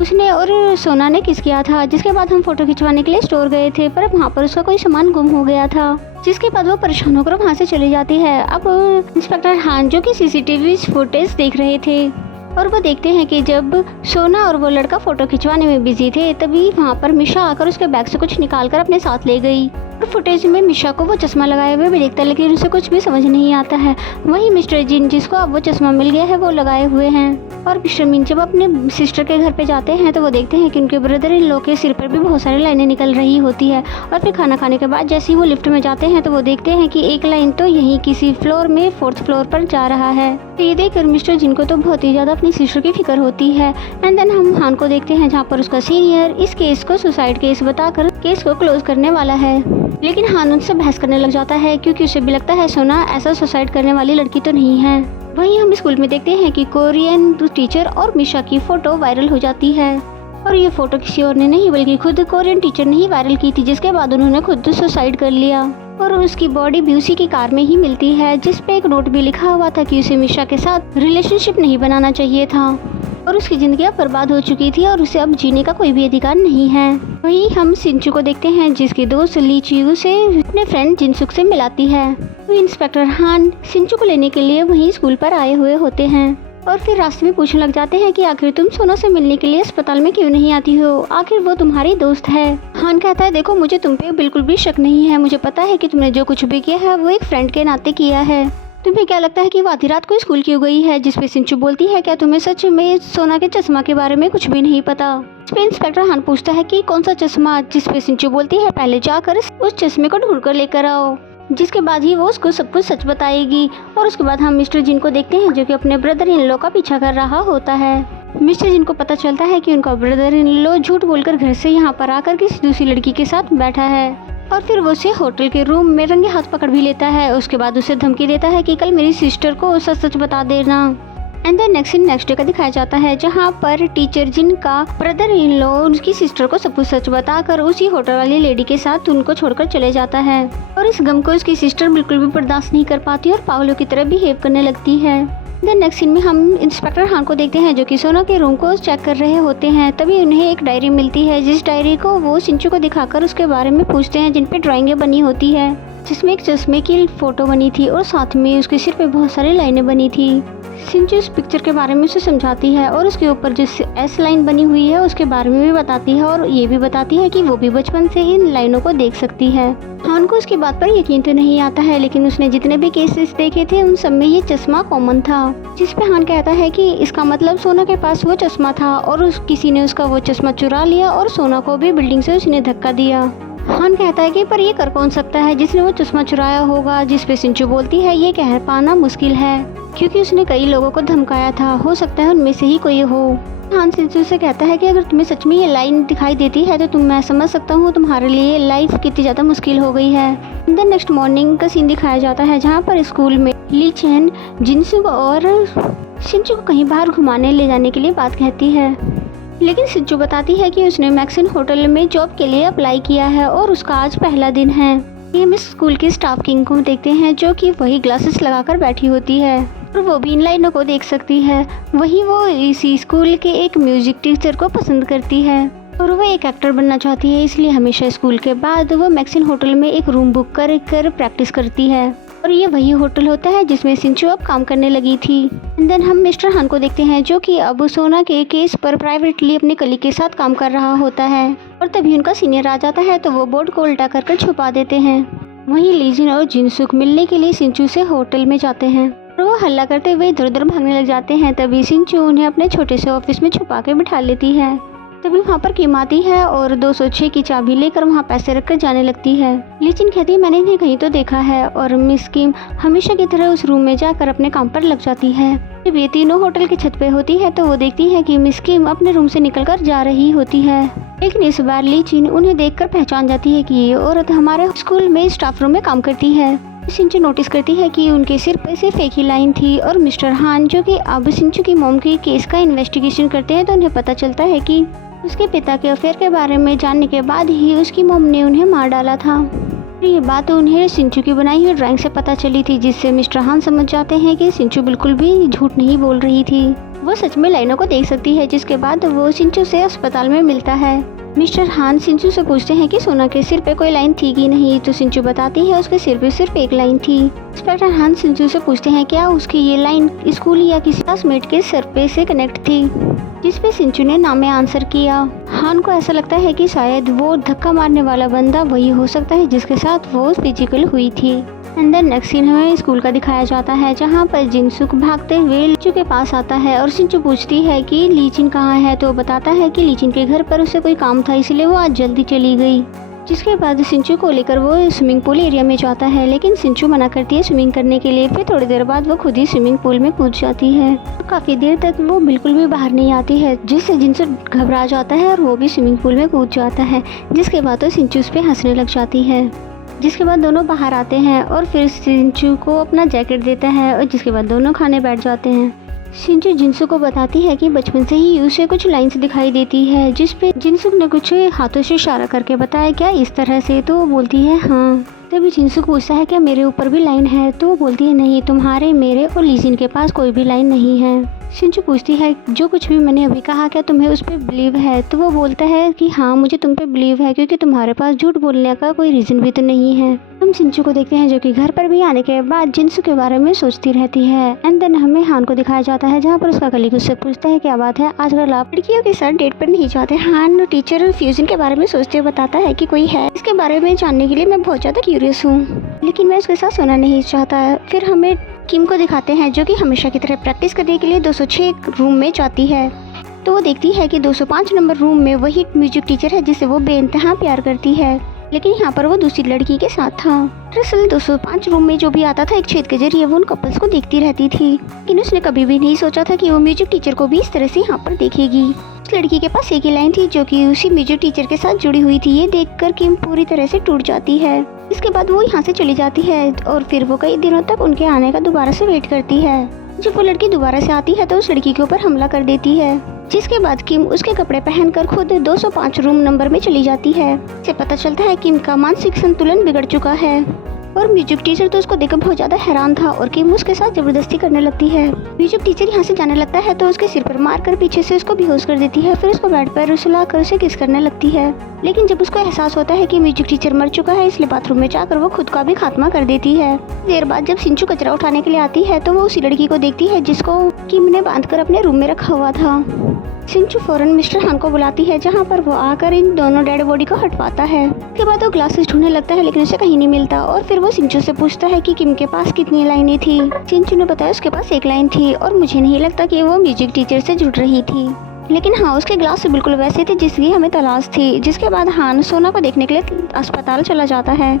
उसने और सोना ने किस किया था। जिसके बाद हम फोटो खिंचवाने के लिए स्टोर गए थे पर वहाँ पर उसका कोई सामान गुम हो गया था। जिसके बाद वो परेशान होकर वहाँ से चली जाती है। अब इंस्पेक्टर हान जो कि सीसीटीवी फुटेज देख रहे थे और वो देखते हैं कि जब सोना और वो लड़का फोटो खिंचवाने में बिजी थे तभी वहाँ पर मिशा आकर उसके बैग से कुछ निकालकर अपने साथ ले गई। और फुटेज में मिशा को वो चश्मा लगाए हुए भी देखता है लेकिन उसे कुछ भी समझ नहीं आता है। वहीं मिस्टर जिन जिसको अब वो चश्मा मिल गया है वो लगाए हुए हैं। और मिस्टर मिन जब अपने सिस्टर के घर पे जाते हैं तो वो देखते हैं कि उनके ब्रदर इन लोग के सिर पर भी बहुत सारी लाइनें निकल रही होती है। और फिर खाना खाने के बाद जैसे ही वो लिफ्ट में जाते हैं तो वो देखते हैं कि एक लाइन तो यहीं किसी फ्लोर में 4th फ्लोर पर जा रहा है। तो ये देखकर मिस्टर जिन को तो बहुत ही ज्यादा अपनी सिस्टर की फिक्र होती है। एंड देन हम हान को देखते हैं जहाँ पर उसका सीनियर इस केस को सुसाइड केस बताकर केस को क्लोज करने वाला है। लेकिन हान उनसे बहस करने लग जाता है क्योंकि उसे भी लगता है सोना ऐसा सुसाइड करने वाली लड़की तो नहीं है। वहीं हम स्कूल में देखते हैं कि कोरियन टीचर और मिशा की फोटो वायरल हो जाती है और ये फोटो किसी और ने नहीं बल्कि खुद कोरियन टीचर ने ही वायरल की थी। जिसके बाद उन्होंने खुद सुसाइड कर लिया और उसकी बॉडी भी उसी की कार में ही मिलती है, जिस पे एक नोट भी लिखा हुआ था कि उसे मिशा के साथ रिलेशनशिप नहीं बनाना चाहिए था और उसकी जिंदगी अब बर्बाद हो चुकी थी और उसे अब जीने का कोई भी अधिकार नहीं है। वहीं हम सिंचू को देखते हैं जिसकी दोस्त लीची उसे अपने फ्रेंड जिनसुक से मिलाती है। तो इंस्पेक्टर हान सिंचू को लेने के लिए वहीं स्कूल पर आए हुए होते हैं और फिर रास्ते में पूछने लग जाते हैं कि आखिर तुम सोना से मिलने के लिए अस्पताल में क्यों नहीं आती हो, आखिर वो तुम्हारी दोस्त है। हान कहता है देखो मुझे तुम पे बिल्कुल भी शक नहीं है, मुझे पता है कि तुमने जो कुछ भी किया है वो एक फ्रेंड के नाते किया है। तुम्हें क्या लगता है कि वो आधी रात को स्कूल क्यों गई है। जिसपे सिंचू बोलती है क्या तुम्हें सच में सोना के चश्मा के बारे में कुछ भी नहीं पता। इसपे इंस्पेक्टर हान पूछता है कि कौन सा चश्मा। जिसपे सिंचू बोलती है पहले जाकर उस चश्मे को ढूंढ कर लेकर आओ, जिसके बाद ही वो उसको सब कुछ सच बताएगी। और उसके बाद हम मिस्टर जिन को देखते हैं जो कि अपने ब्रदर इन लॉ का पीछा कर रहा होता है। मिस्टर जिन को पता चलता है कि उनका ब्रदर इन लॉ झूठ बोलकर घर से यहाँ पर आकर किसी दूसरी लड़की के साथ बैठा है और फिर वो उसे होटल के रूम में रंगे हाथ पकड़ भी लेता है। उसके बाद उसे धमकी देता है कि कल मेरी सिस्टर को सच सच बता देना। एंड देन नेक्स्ट डे का दिखाया जाता है जहाँ पर टीचर जिनका ब्रदर इन लॉ उनकी सिस्टर को सब कुछ सच बताकर उसी होटल वाली लेडी के साथ उनको छोड़कर चले जाता है और इस गम को उसकी सिस्टर बिल्कुल भी बर्दाश्त नहीं कर पाती और पागलों की तरह बिहेव करने लगती है। देन नेक्स्ट सीन में हम इंस्पेक्टर हान को देखते हैं जो कि सोना के रूम को चेक कर रहे होते हैं। तभी उन्हें एक डायरी मिलती है जिस डायरी को वो सिंचू को दिखाकर उसके बारे में पूछते हैं जिन पे ड्राइंगें बनी होती है, जिसमें एक चश्मे की फोटो बनी थी और साथ में उसके सिर पे बहुत सारी लाइनें बनी थी। सिंचू इस पिक्चर के बारे में उसे समझाती है और उसके ऊपर जिस एस लाइन बनी हुई है उसके बारे में भी बताती है और ये भी बताती है कि वो भी बचपन से इन लाइनों को देख सकती है। हान को उसकी बात पर यकीन तो नहीं आता है, लेकिन उसने जितने भी केसेस देखे थे उन सब में ये चश्मा कॉमन था, जिस पे हान कहता है कि इसका मतलब सोना के पास वो चश्मा था और किसी ने उसका वो चश्मा चुरा लिया और सोना को भी बिल्डिंग से उसने धक्का दिया। हान कहता है कि पर ये कर कौन सकता है जिसने वो चश्मा चुराया होगा, जिस पे सिंचू बोलती है ये कह पाना मुश्किल है क्योंकि उसने कई लोगों को धमकाया था, हो सकता है उनमें से ही कोई हो। हान सिंचू से कहता है कि अगर तुम्हें सच में ये लाइन दिखाई देती है तो मैं समझ सकता हूँ तुम्हारे लिए लाइफ कितनी ज़्यादा मुश्किल हो गई है। द नेक्स्ट मॉर्निंग का सीन दिखाया जाता है जहाँ पर स्कूल में ली चेन जिनसुक और सिंचू को कहीं बाहर घुमाने ले जाने के लिए बात कहती है, लेकिन सिंचू बताती है कि उसने मैक्सन होटल में जॉब के लिए अप्लाई किया है और उसका आज पहला दिन है। ये हम स्कूल की स्टाफ किंग को देखते हैं जो कि वही ग्लासेस लगाकर बैठी होती है और वो भी इन लाइनों को देख सकती है। वहीं वो इसी स्कूल के एक म्यूजिक टीचर को पसंद करती है और वो एक एक्टर बनना चाहती है, इसलिए हमेशा स्कूल के बाद वो मैक्सन होटल में एक रूम बुक कर प्रैक्टिस करती है और ये वही होटल होता है जिसमें सिंचू अब काम करने लगी थी। देन हम मिस्टर हान को देखते हैं जो कि अब सोना के केस पर प्राइवेटली अपने कलीग के साथ काम कर रहा होता है और तभी उनका सीनियर आ जाता है तो वो बोर्ड को उल्टा कर छुपा देते हैं। वहीं लीजिन और जिनसुक मिलने के लिए सिंचू से होटल में जाते हैं और वो हल्ला करते हुए इधर उधर भागने लग जाते हैं। तभी सिंचू उन्हें अपने छोटे से ऑफिस में छुपा के बिठा लेती है। तभी वहाँ पर किम आती है और 206 की चाबी लेकर वहाँ पैसे रखकर जाने लगती है। लीचिन कहती है मैंने इन्हें कहीं तो देखा है और मिस किम हमेशा की तरह उस रूम में जाकर अपने काम पर लग जाती है। जब ये तीनों होटल की छत पे होती है तो वो देखती है कि मिस किम अपने रूम से निकलकर जा रही होती है, लेकिन इस बार लीचिन उन्हें देखकर पहचान जाती है कि ये औरत हमारे स्कूल में स्टाफ रूम में काम करती है। सिंचू नोटिस करती है कि उनके सिर पर सिर्फ एक ही लाइन थी और मिस्टर हान जो कि अब सिंचू की मॉम के केस का इन्वेस्टिगेशन करते हैं तो उन्हें पता चलता है कि उसके पिता के अफेयर के बारे में जानने के बाद ही उसकी मॉम ने उन्हें मार डाला था। ये बात उन्हें सिंचू की बनाई हुई ड्राइंग से पता चली थी, जिससे मिस्टर हान समझ जाते हैं कि सिंचू बिल्कुल भी झूठ नहीं बोल रही थी, वो सच में लाइनों को देख सकती है। जिसके बाद वो सिंचू से अस्पताल में मिलता है। मिस्टर हान सिंचू से पूछते हैं कि सोना के सिर पे कोई लाइन थी कि नहीं, तो सिंचू बताती है उसके सिर पे सिर्फ एक लाइन थी। इंस्पेक्टर हान सिंचू से पूछते हैं क्या उसकी ये लाइन स्कूल या किसी क्लासमेट के सर पे से कनेक्ट थी, जिस पे सिंचू ने नाम में आंसर किया। हान को ऐसा लगता है कि शायद वो धक्का मारने वाला बंदा वही हो सकता है जिसके साथ वो फिजिकल हुई थी। एंड देन नेक्स्ट सीन हमें स्कूल का दिखाया जाता है जहाँ पर जिनसुक भागते हुए लीचू के पास आता है और सिंचू पूछती है कि लीचिन कहाँ है, तो बताता है कि लीचिन के घर पर उसे कोई काम था इसलिए वो आज जल्दी चली गई। जिसके बाद सिंचू को लेकर वो स्विमिंग पूल एरिया में जाता है, लेकिन सिंचू मना करती है स्विमिंग करने के लिए। फिर थोड़ी देर बाद वो खुद ही स्विमिंग पूल में कूद जाती है। काफ़ी देर तक वो बिल्कुल भी बाहर नहीं आती है, जिससे जिनसु घबरा जाता है और वो भी स्विमिंग पूल में कूद जाता है। जिसके बाद तो सिंचू उस पर हंसने लग जाती है। जिसके बाद दोनों बाहर आते हैं और फिर सिंचू को अपना जैकेट देता है और जिसके बाद दोनों खाने बैठ जाते हैं। सिंचू जिनसु को बताती है कि बचपन से ही उसे कुछ लाइंस दिखाई देती है, जिस पे जिनसुक ने कुछ हाथों से इशारा करके बताया क्या इस तरह से, तो वो बोलती है हाँ। तभी जिनसुक पूछता है क्या मेरे ऊपर भी लाइन है, तो वो बोलती है नहीं, तुम्हारे, मेरे और लीजिन के पास कोई भी लाइन नहीं है। सिंचू पूछती है जो कुछ भी मैंने अभी कहा क्या तुम्हें उस पर बिलीव है, तो वो बोलता है कि हाँ मुझे तुम पे बिलीव है क्योंकि तुम्हारे पास झूठ बोलने का कोई रीज़न भी तो नहीं है। हम सिंचू को देखते हैं जो कि घर पर भी आने के बाद जिनसु के बारे में सोचती रहती है। एंड देन हमें हान को दिखाया जाता है जहाँ पर उसका कलीग उससे पूछता है क्या बात है आजकल आप लड़कियों के साथ डेट पर नहीं जाते। हान टीचर फ्यूजन के बारे में सोचते हुए बताता है कि कोई है, इसके बारे में जानने के लिए मैं बहुत ज़्यादा क्यूरियस हूँ, लेकिन मैं उसके साथ सोना नहीं चाहता। फिर हमें किम को दिखाते हैं जो कि हमेशा की तरह प्रैक्टिस करने के लिए 206 रूम में जाती है। तो वो देखती है कि 205 नंबर रूम में वही म्यूजिक टीचर है जिसे वो बेइंतहा प्यार करती है, लेकिन यहाँ पर वो दूसरी लड़की के साथ था। दरअसल 205 रूम में जो भी आता था एक छेद के जरिए वो उन कपल्स को देखती रहती थी, लेकिन उसने कभी भी नहीं सोचा था कि वो म्यूजिक टीचर को भी इस तरह से यहाँ पर देखेगी। उस लड़की के पास एक ही लाइन थी जो कि उसी म्यूजिक टीचर के साथ जुड़ी हुई थी। ये देखकर किम पूरी तरह से टूट जाती है। इसके बाद वो यहाँ से चली जाती है और फिर वो कई दिनों तक उनके आने का दोबारा से वेट करती है। जब वो लड़की दोबारा से आती है तो उस लड़की के ऊपर हमला कर देती है, जिसके बाद किम उसके कपड़े पहनकर खुद 205 रूम नंबर में चली जाती है। इसे पता चलता है किम का मानसिक संतुलन बिगड़ चुका है और म्यूजिक टीचर तो उसको देखकर बहुत ज्यादा हैरान था और किम उसके साथ जबरदस्ती करने लगती है। म्यूजिक टीचर यहाँ से जाने लगता है तो उसके सिर पर मारकर पीछे से उसको बेहोश कर देती है, फिर उसको बेड पर सुलाकर उसे किस करने लगती है। लेकिन जब उसको एहसास होता है कि म्यूजिक टीचर मर चुका है इसलिए बाथरूम में जाकर वो खुद का भी खात्मा कर देती है। देर बाद जब सिंचू कचरा उठाने के लिए आती है तो वो उसी लड़की को देखती है जिसको किम ने बांधकर अपने रूम में रखा हुआ था। सिंचू फौरन मिस्टर हान को बुलाती है, जहाँ पर वो आकर इन दोनों डेड बॉडी को हटवाता है। उसके बाद वो ग्लासेस ढूंढने लगता है लेकिन उसे कहीं नहीं मिलता और फिर वो सिंचू से पूछता है कि किम के पास कितनी लाइनें थी। सिंचू ने बताया उसके पास 1 लाइन थी और मुझे नहीं लगता कि वो म्यूजिक टीचर से जुड़ रही थी। लेकिन हाँ, उसके ग्लास बिल्कुल वैसे थे जिसकी हमें तलाश थी। जिसके बाद हान सोना को देखने के लिए अस्पताल चला जाता है,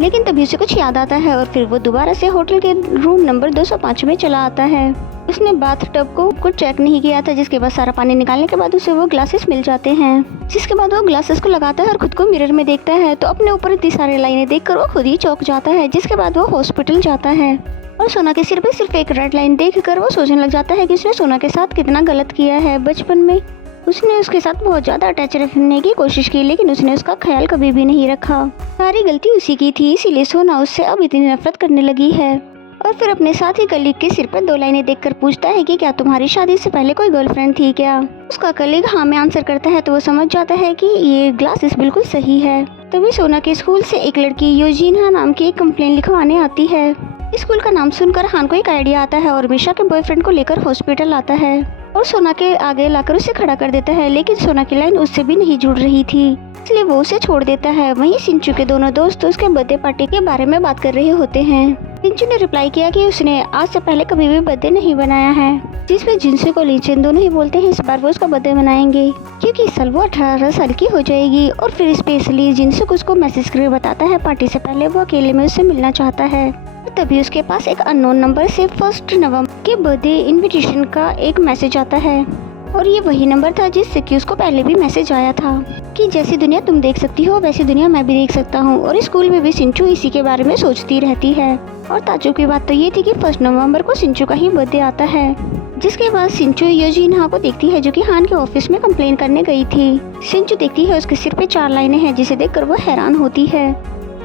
लेकिन तभी उसे कुछ याद आता है और फिर वो दोबारा से होटल के रूम नंबर 205 में चला आता है। उसने बाथ टब को कुछ चेक नहीं किया था, जिसके बाद सारा पानी निकालने के बाद उसे वो ग्लासेस मिल जाते हैं। जिसके बाद वो ग्लासेस को लगाता है और खुद को मिरर में देखता है तो अपने ऊपर इतनी सारी लाइनें देखकर वो खुद ही चौंक जाता है। जिसके बाद वो हॉस्पिटल जाता है और सोना के सिर पे सिर्फ एक रेड लाइन देखकर वो सोचने लग जाता है कि उसने सोना के साथ कितना गलत किया है। बचपन में उसने उसके साथ बहुत ज़्यादा अटैच रखने की कोशिश की लेकिन उसने उसका ख्याल कभी भी नहीं रखा। सारी गलती उसी की थी, इसीलिए सोना उससे अब इतनी नफरत करने लगी है। और फिर अपने साथी कलीग के सिर पर 2 लाइनें देखकर पूछता है कि क्या तुम्हारी शादी से पहले कोई गर्लफ्रेंड थी क्या। उसका कलीग हाँ में आंसर करता है तो वो समझ जाता है कि ये ग्लासेस बिल्कुल सही है। तभी सोना के स्कूल से एक लड़की योजीना नाम की एक कंप्लेन लिखवाने आती है। स्कूल का नाम सुनकर हान को एक आइडिया आता है और मिशा के बॉयफ्रेंड को लेकर हॉस्पिटल आता है और सोना के आगे लाकर उसे खड़ा कर देता है। लेकिन सोना की लाइन उससे भी नहीं जुड़ रही थी, इसलिए वो उसे छोड़ देता है। वहीं सिंचू के दोनों दोस्त उसके बर्थडे पार्टी के बारे में बात कर रहे होते हैं। सिंचू ने रिप्लाई किया कि उसने आज से पहले कभी भी बर्थडे नहीं बनाया है, जिसमें जिनसे को लिंचन दोनों ही बोलते हैं इस बार वो उसका बर्थडे मनाएंगे क्योंकि इस साल वो 18 साल की हो जाएगी। और फिर स्पेशली जिनसे उसको मैसेज करके बताता है पार्टी से पहले वो अकेले में उससे मिलना चाहता है। तभी उसके पास एक अननोन नंबर से 1 नवंबर के बर्थडे इनविटेशन का एक मैसेज आता है और ये वही नंबर था जिससे कि उसको पहले भी मैसेज आया था कि जैसी दुनिया तुम देख सकती हो वैसी दुनिया मैं भी देख सकता हूँ। और स्कूल में भी सिंचू इसी के बारे में सोचती रहती है। और ताज्जुब की बात तो ये थी कि 1 नवंबर को सिंचू का ही बर्थडे आता है। जिसके बाद सिंचू योजीना को देखती है जो कि हान के ऑफिस में कंप्लेन करने गई थी। सिंचू देखती है उसके सिर पे 4 लाइनें हैं जिसे देखकर वो हैरान होती है।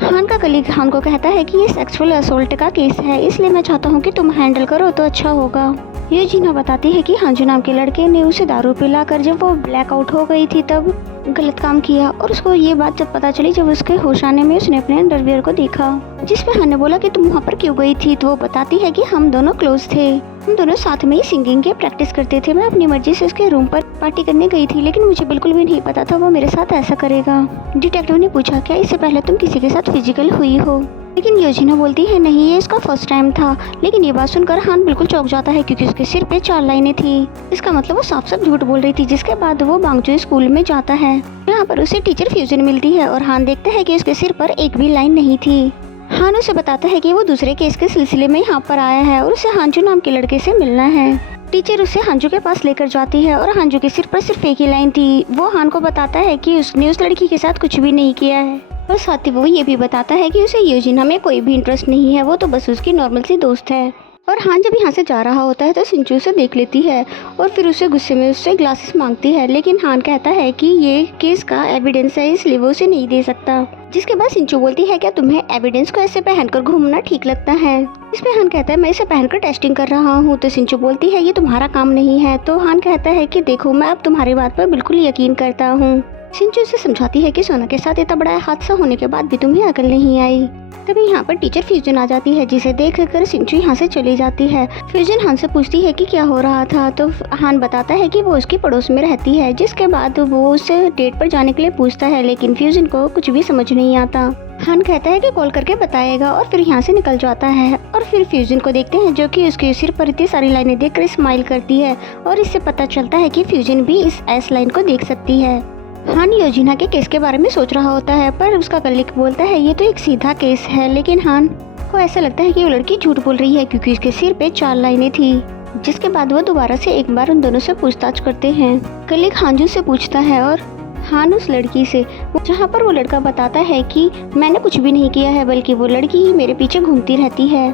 हान का कलीग हान को कहता है कि ये सेक्सुअल असोल्ट का केस है, इसलिए मैं चाहता हूँ कि तुम हैंडल करो तो अच्छा होगा। योजीना बताती है कि हांजू नाम के लड़के ने उसे दारू पिलाकर जब वो ब्लैकआउट हो गई थी तब गलत काम किया और उसको ये बात जब पता चली जब उसके होश आने में उसने अपने अंडरवियर को देखा। जिसपे हान ने बोला कि तुम वहाँ पर क्यों गई थी, तो वो बताती है कि हम दोनों क्लोज थे, हम दोनों साथ में ही सिंगिंग की प्रैक्टिस करते थे। मैं अपनी मर्जी से उसके रूम पर पार्टी करने गई थी लेकिन मुझे बिल्कुल भी नहीं पता था वो मेरे साथ ऐसा करेगा। डिटेक्टिव ने पूछा क्या इससे पहले तुम किसी के साथ फिजिकल हुई हो, लेकिन योजीना बोलती है नहीं ये इसका फर्स्ट टाइम था। लेकिन ये बात सुनकर हान बिल्कुल चौंक जाता है क्योंकि उसके सिर पे 4 लाइनें थी। इसका मतलब वो साफ साफ झूठ बोल रही थी। जिसके बाद वो बांगजू स्कूल में जाता है, यहाँ पर उसे टीचर फ्यूजन मिलती है और हान देखता है कि उसके सिर पर एक भी लाइन नहीं थी। हान उसे बताता है कि वो दूसरे केस के सिलसिले में यहाँ पर आया है और उसे हांजू नाम के लड़के से मिलना है। टीचर उसे हांजू के पास लेकर जाती है और हांजू के सिर पर सिर्फ एक ही लाइन थी। वो हान को बताता है कि उसने उस लड़की के साथ कुछ भी नहीं किया है और साथ ही वो ये भी बताता है कि उसे योजीना में कोई भी इंटरेस्ट नहीं है, वो तो बस उसकी नॉर्मल सी दोस्त है। और हान जब यहाँ से जा रहा होता है तो सिंचू उसे देख लेती है और फिर उसे गुस्से में उससे ग्लासेस मांगती है, लेकिन हान कहता है कि ये केस का एविडेंस है इसलिए वो उसे नहीं दे सकता। जिसके बाद सिंचू बोलती है क्या तुम्हें एविडेंस को ऐसे पहनकर घूमना ठीक लगता है। इसमें हान कहता है मैं इसे पहनकर टेस्टिंग कर रहा हूँ। तो सिंचू बोलती है ये तुम्हारा काम नहीं है। तो हान कहता है कि देखो मैं अब तुम्हारी बात पर बिल्कुल यकीन करता हूँ। सिंचू उसे समझाती है कि सोना के साथ इतना बड़ा हादसा होने के बाद भी तुम्हें अकल नहीं आई। तभी यहाँ पर टीचर फ्यूजन आ जाती है जिसे देखकर सिंचू यहाँ से चली जाती है। फ्यूजन हान से पूछती है कि क्या हो रहा था, तो हान बताता है कि वो उसकी पड़ोस में रहती है। जिसके बाद वो उससे डेट पर जाने के लिए पूछता है लेकिन फ्यूजन को कुछ भी समझ नहीं आता। हान कहता है कि कॉल करके बताएगा और फिर यहाँ से निकल जाता है। और फिर फ्यूजन को देखते हैं जो कि उसके सिर पर इतनी सारी लाइनें देखकर स्माइल करती है और इससे पता चलता है कि फ्यूजन भी इस एस लाइन को देख सकती है। हान योजीना के केस के बारे में सोच रहा होता है पर उसका कलीग बोलता है ये तो एक सीधा केस है, लेकिन हान को ऐसा लगता है कि वो लड़की झूठ बोल रही है क्योंकि उसके सिर पे 4 लाइनें थी। जिसके बाद वो दोबारा से एक बार उन दोनों से पूछताछ करते हैं। कलीग हांजू से पूछता है और हान उस लड़की से, जहाँ पर वो लड़का बताता है कि मैंने कुछ भी नहीं किया है बल्कि वो लड़की ही मेरे पीछे घूमती रहती है,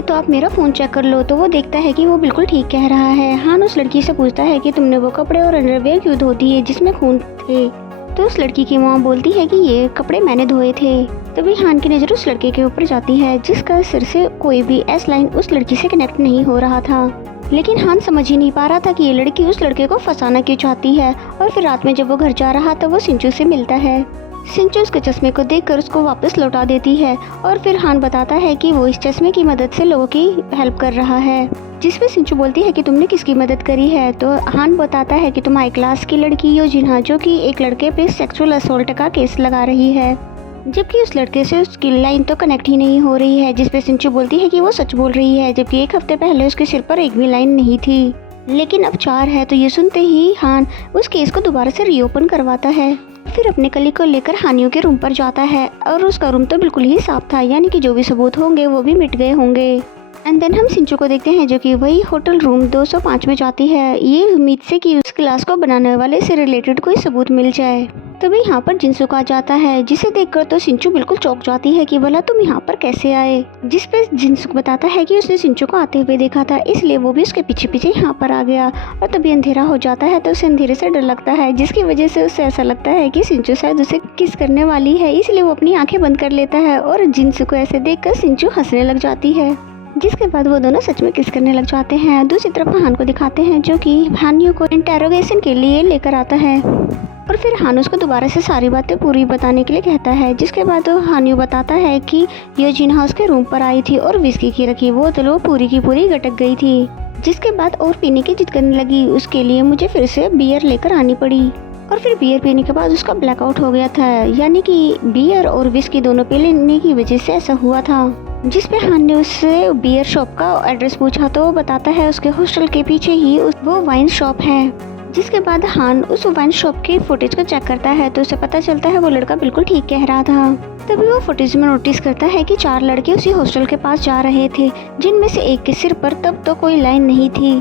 तो आप मेरा फोन चेक कर लो। तो वो देखता है कि वो बिल्कुल ठीक कह रहा है। हान उस लड़की से पूछता है कि तुमने वो कपड़े और अंडरवेयर क्यों धो दिए जिसमें खून थे। तो उस लड़की की माँ बोलती है कि ये कपड़े मैंने धोए थे। तभी हान की नज़र उस लड़के के ऊपर जाती है जिसका सिर से कोई भी एस लाइन उस लड़की से कनेक्ट नहीं हो रहा था। लेकिन हान समझ ही नहीं पा रहा था कि ये लड़की उस लड़के को फंसाना क्यों चाहती है। और फिर रात में जब वो घर जा रहा था वो सिंचू से मिलता है सिंचू उसके चश्मे को देखकर उसको वापस लौटा देती है और फिर हान बताता है कि वो इस चश्मे की मदद से लोगों की हेल्प कर रहा है। जिसपे सिंचू बोलती है कि तुमने किसकी मदद करी है, तो हान बताता है कि तुम्हारी क्लास की लड़की यो जिन्हा जो कि एक लड़के पे सेक्सुअल असोल्ट का केस लगा रही है, जबकि उस लड़के से उसकी लाइन तो कनेक्ट ही नहीं हो रही है। जिसपे सिंचू बोलती है कि वो सच बोल रही है, जबकि एक हफ्ते पहले उसके सिर पर एक भी लाइन नहीं थी, लेकिन अब 4 है। तो ये सुनते ही हान उस केस को दोबारा से रीओपन करवाता है। फिर अपने कली को लेकर हानियों के रूम पर जाता है और उसका रूम तो बिल्कुल ही साफ था, यानी कि जो भी सबूत होंगे वो भी मिट गए होंगे। एंड देन हम सिंचू को देखते हैं जो कि वही होटल रूम 205 में जाती है, ये उम्मीद से कि उस क्लास को बनाने वाले से रिलेटेड कोई सबूत मिल जाए। तभी यहाँ पर जिनसुक आ जाता है, जिसे देखकर तो सिंचू बिल्कुल चौंक जाती है कि भला तुम यहाँ पर कैसे आए। जिस पे जिनसुक बताता है कि उसने सिंचू को आते हुए देखा था, इसलिए वो भी उसके पीछे पीछे यहाँ पर आ गया। और तभी अंधेरा हो जाता है तो उसे अंधेरे से डर लगता है, जिसकी वजह से उसे ऐसा लगता है कि सिंचू शायद उसे किस करने वाली है, इसलिए वो अपनी आंखें बंद कर लेता है और जिनसुक को ऐसे देखकर सिंचू हंसने लग जाती है। जिसके बाद वो दोनों सच में किस करने लग जाते हैं। दूसरी तरफ हान को दिखाते हैं जो कि हानियों को इंटेरोगेशन के लिए लेकर आता है और फिर हान उसको दोबारा से सारी बातें पूरी बताने के लिए कहता है। जिसके बाद वो हानियों बताता है कि यो जिन्हा उसके रूम पर आई थी और विस्की की रखी बोतल वो पूरी की पूरी गटक गई थी। जिसके बाद और पीने की जिद करने लगी, उसके लिए मुझे फिर से बियर लेकर आनी पड़ी और फिर बियर पीने के बाद उसका ब्लैकआउट हो गया था, यानी कि बियर और विस्की दोनों पी लेने की वजह से ऐसा हुआ था। जिस पे हान ने उससे बियर शॉप का एड्रेस पूछा तो वो बताता है उसके हॉस्टल के पीछे ही वो वाइन शॉप है। जिसके बाद हान उस वाइन शॉप की फुटेज को चेक करता है तो उसे पता चलता है वो लड़का बिल्कुल ठीक कह रहा था। तभी वो फुटेज में नोटिस करता है कि 4 लड़के उसी हॉस्टल के पास जा रहे थे, जिनमें से एक के सिर पर तब तो कोई लाइन नहीं थी,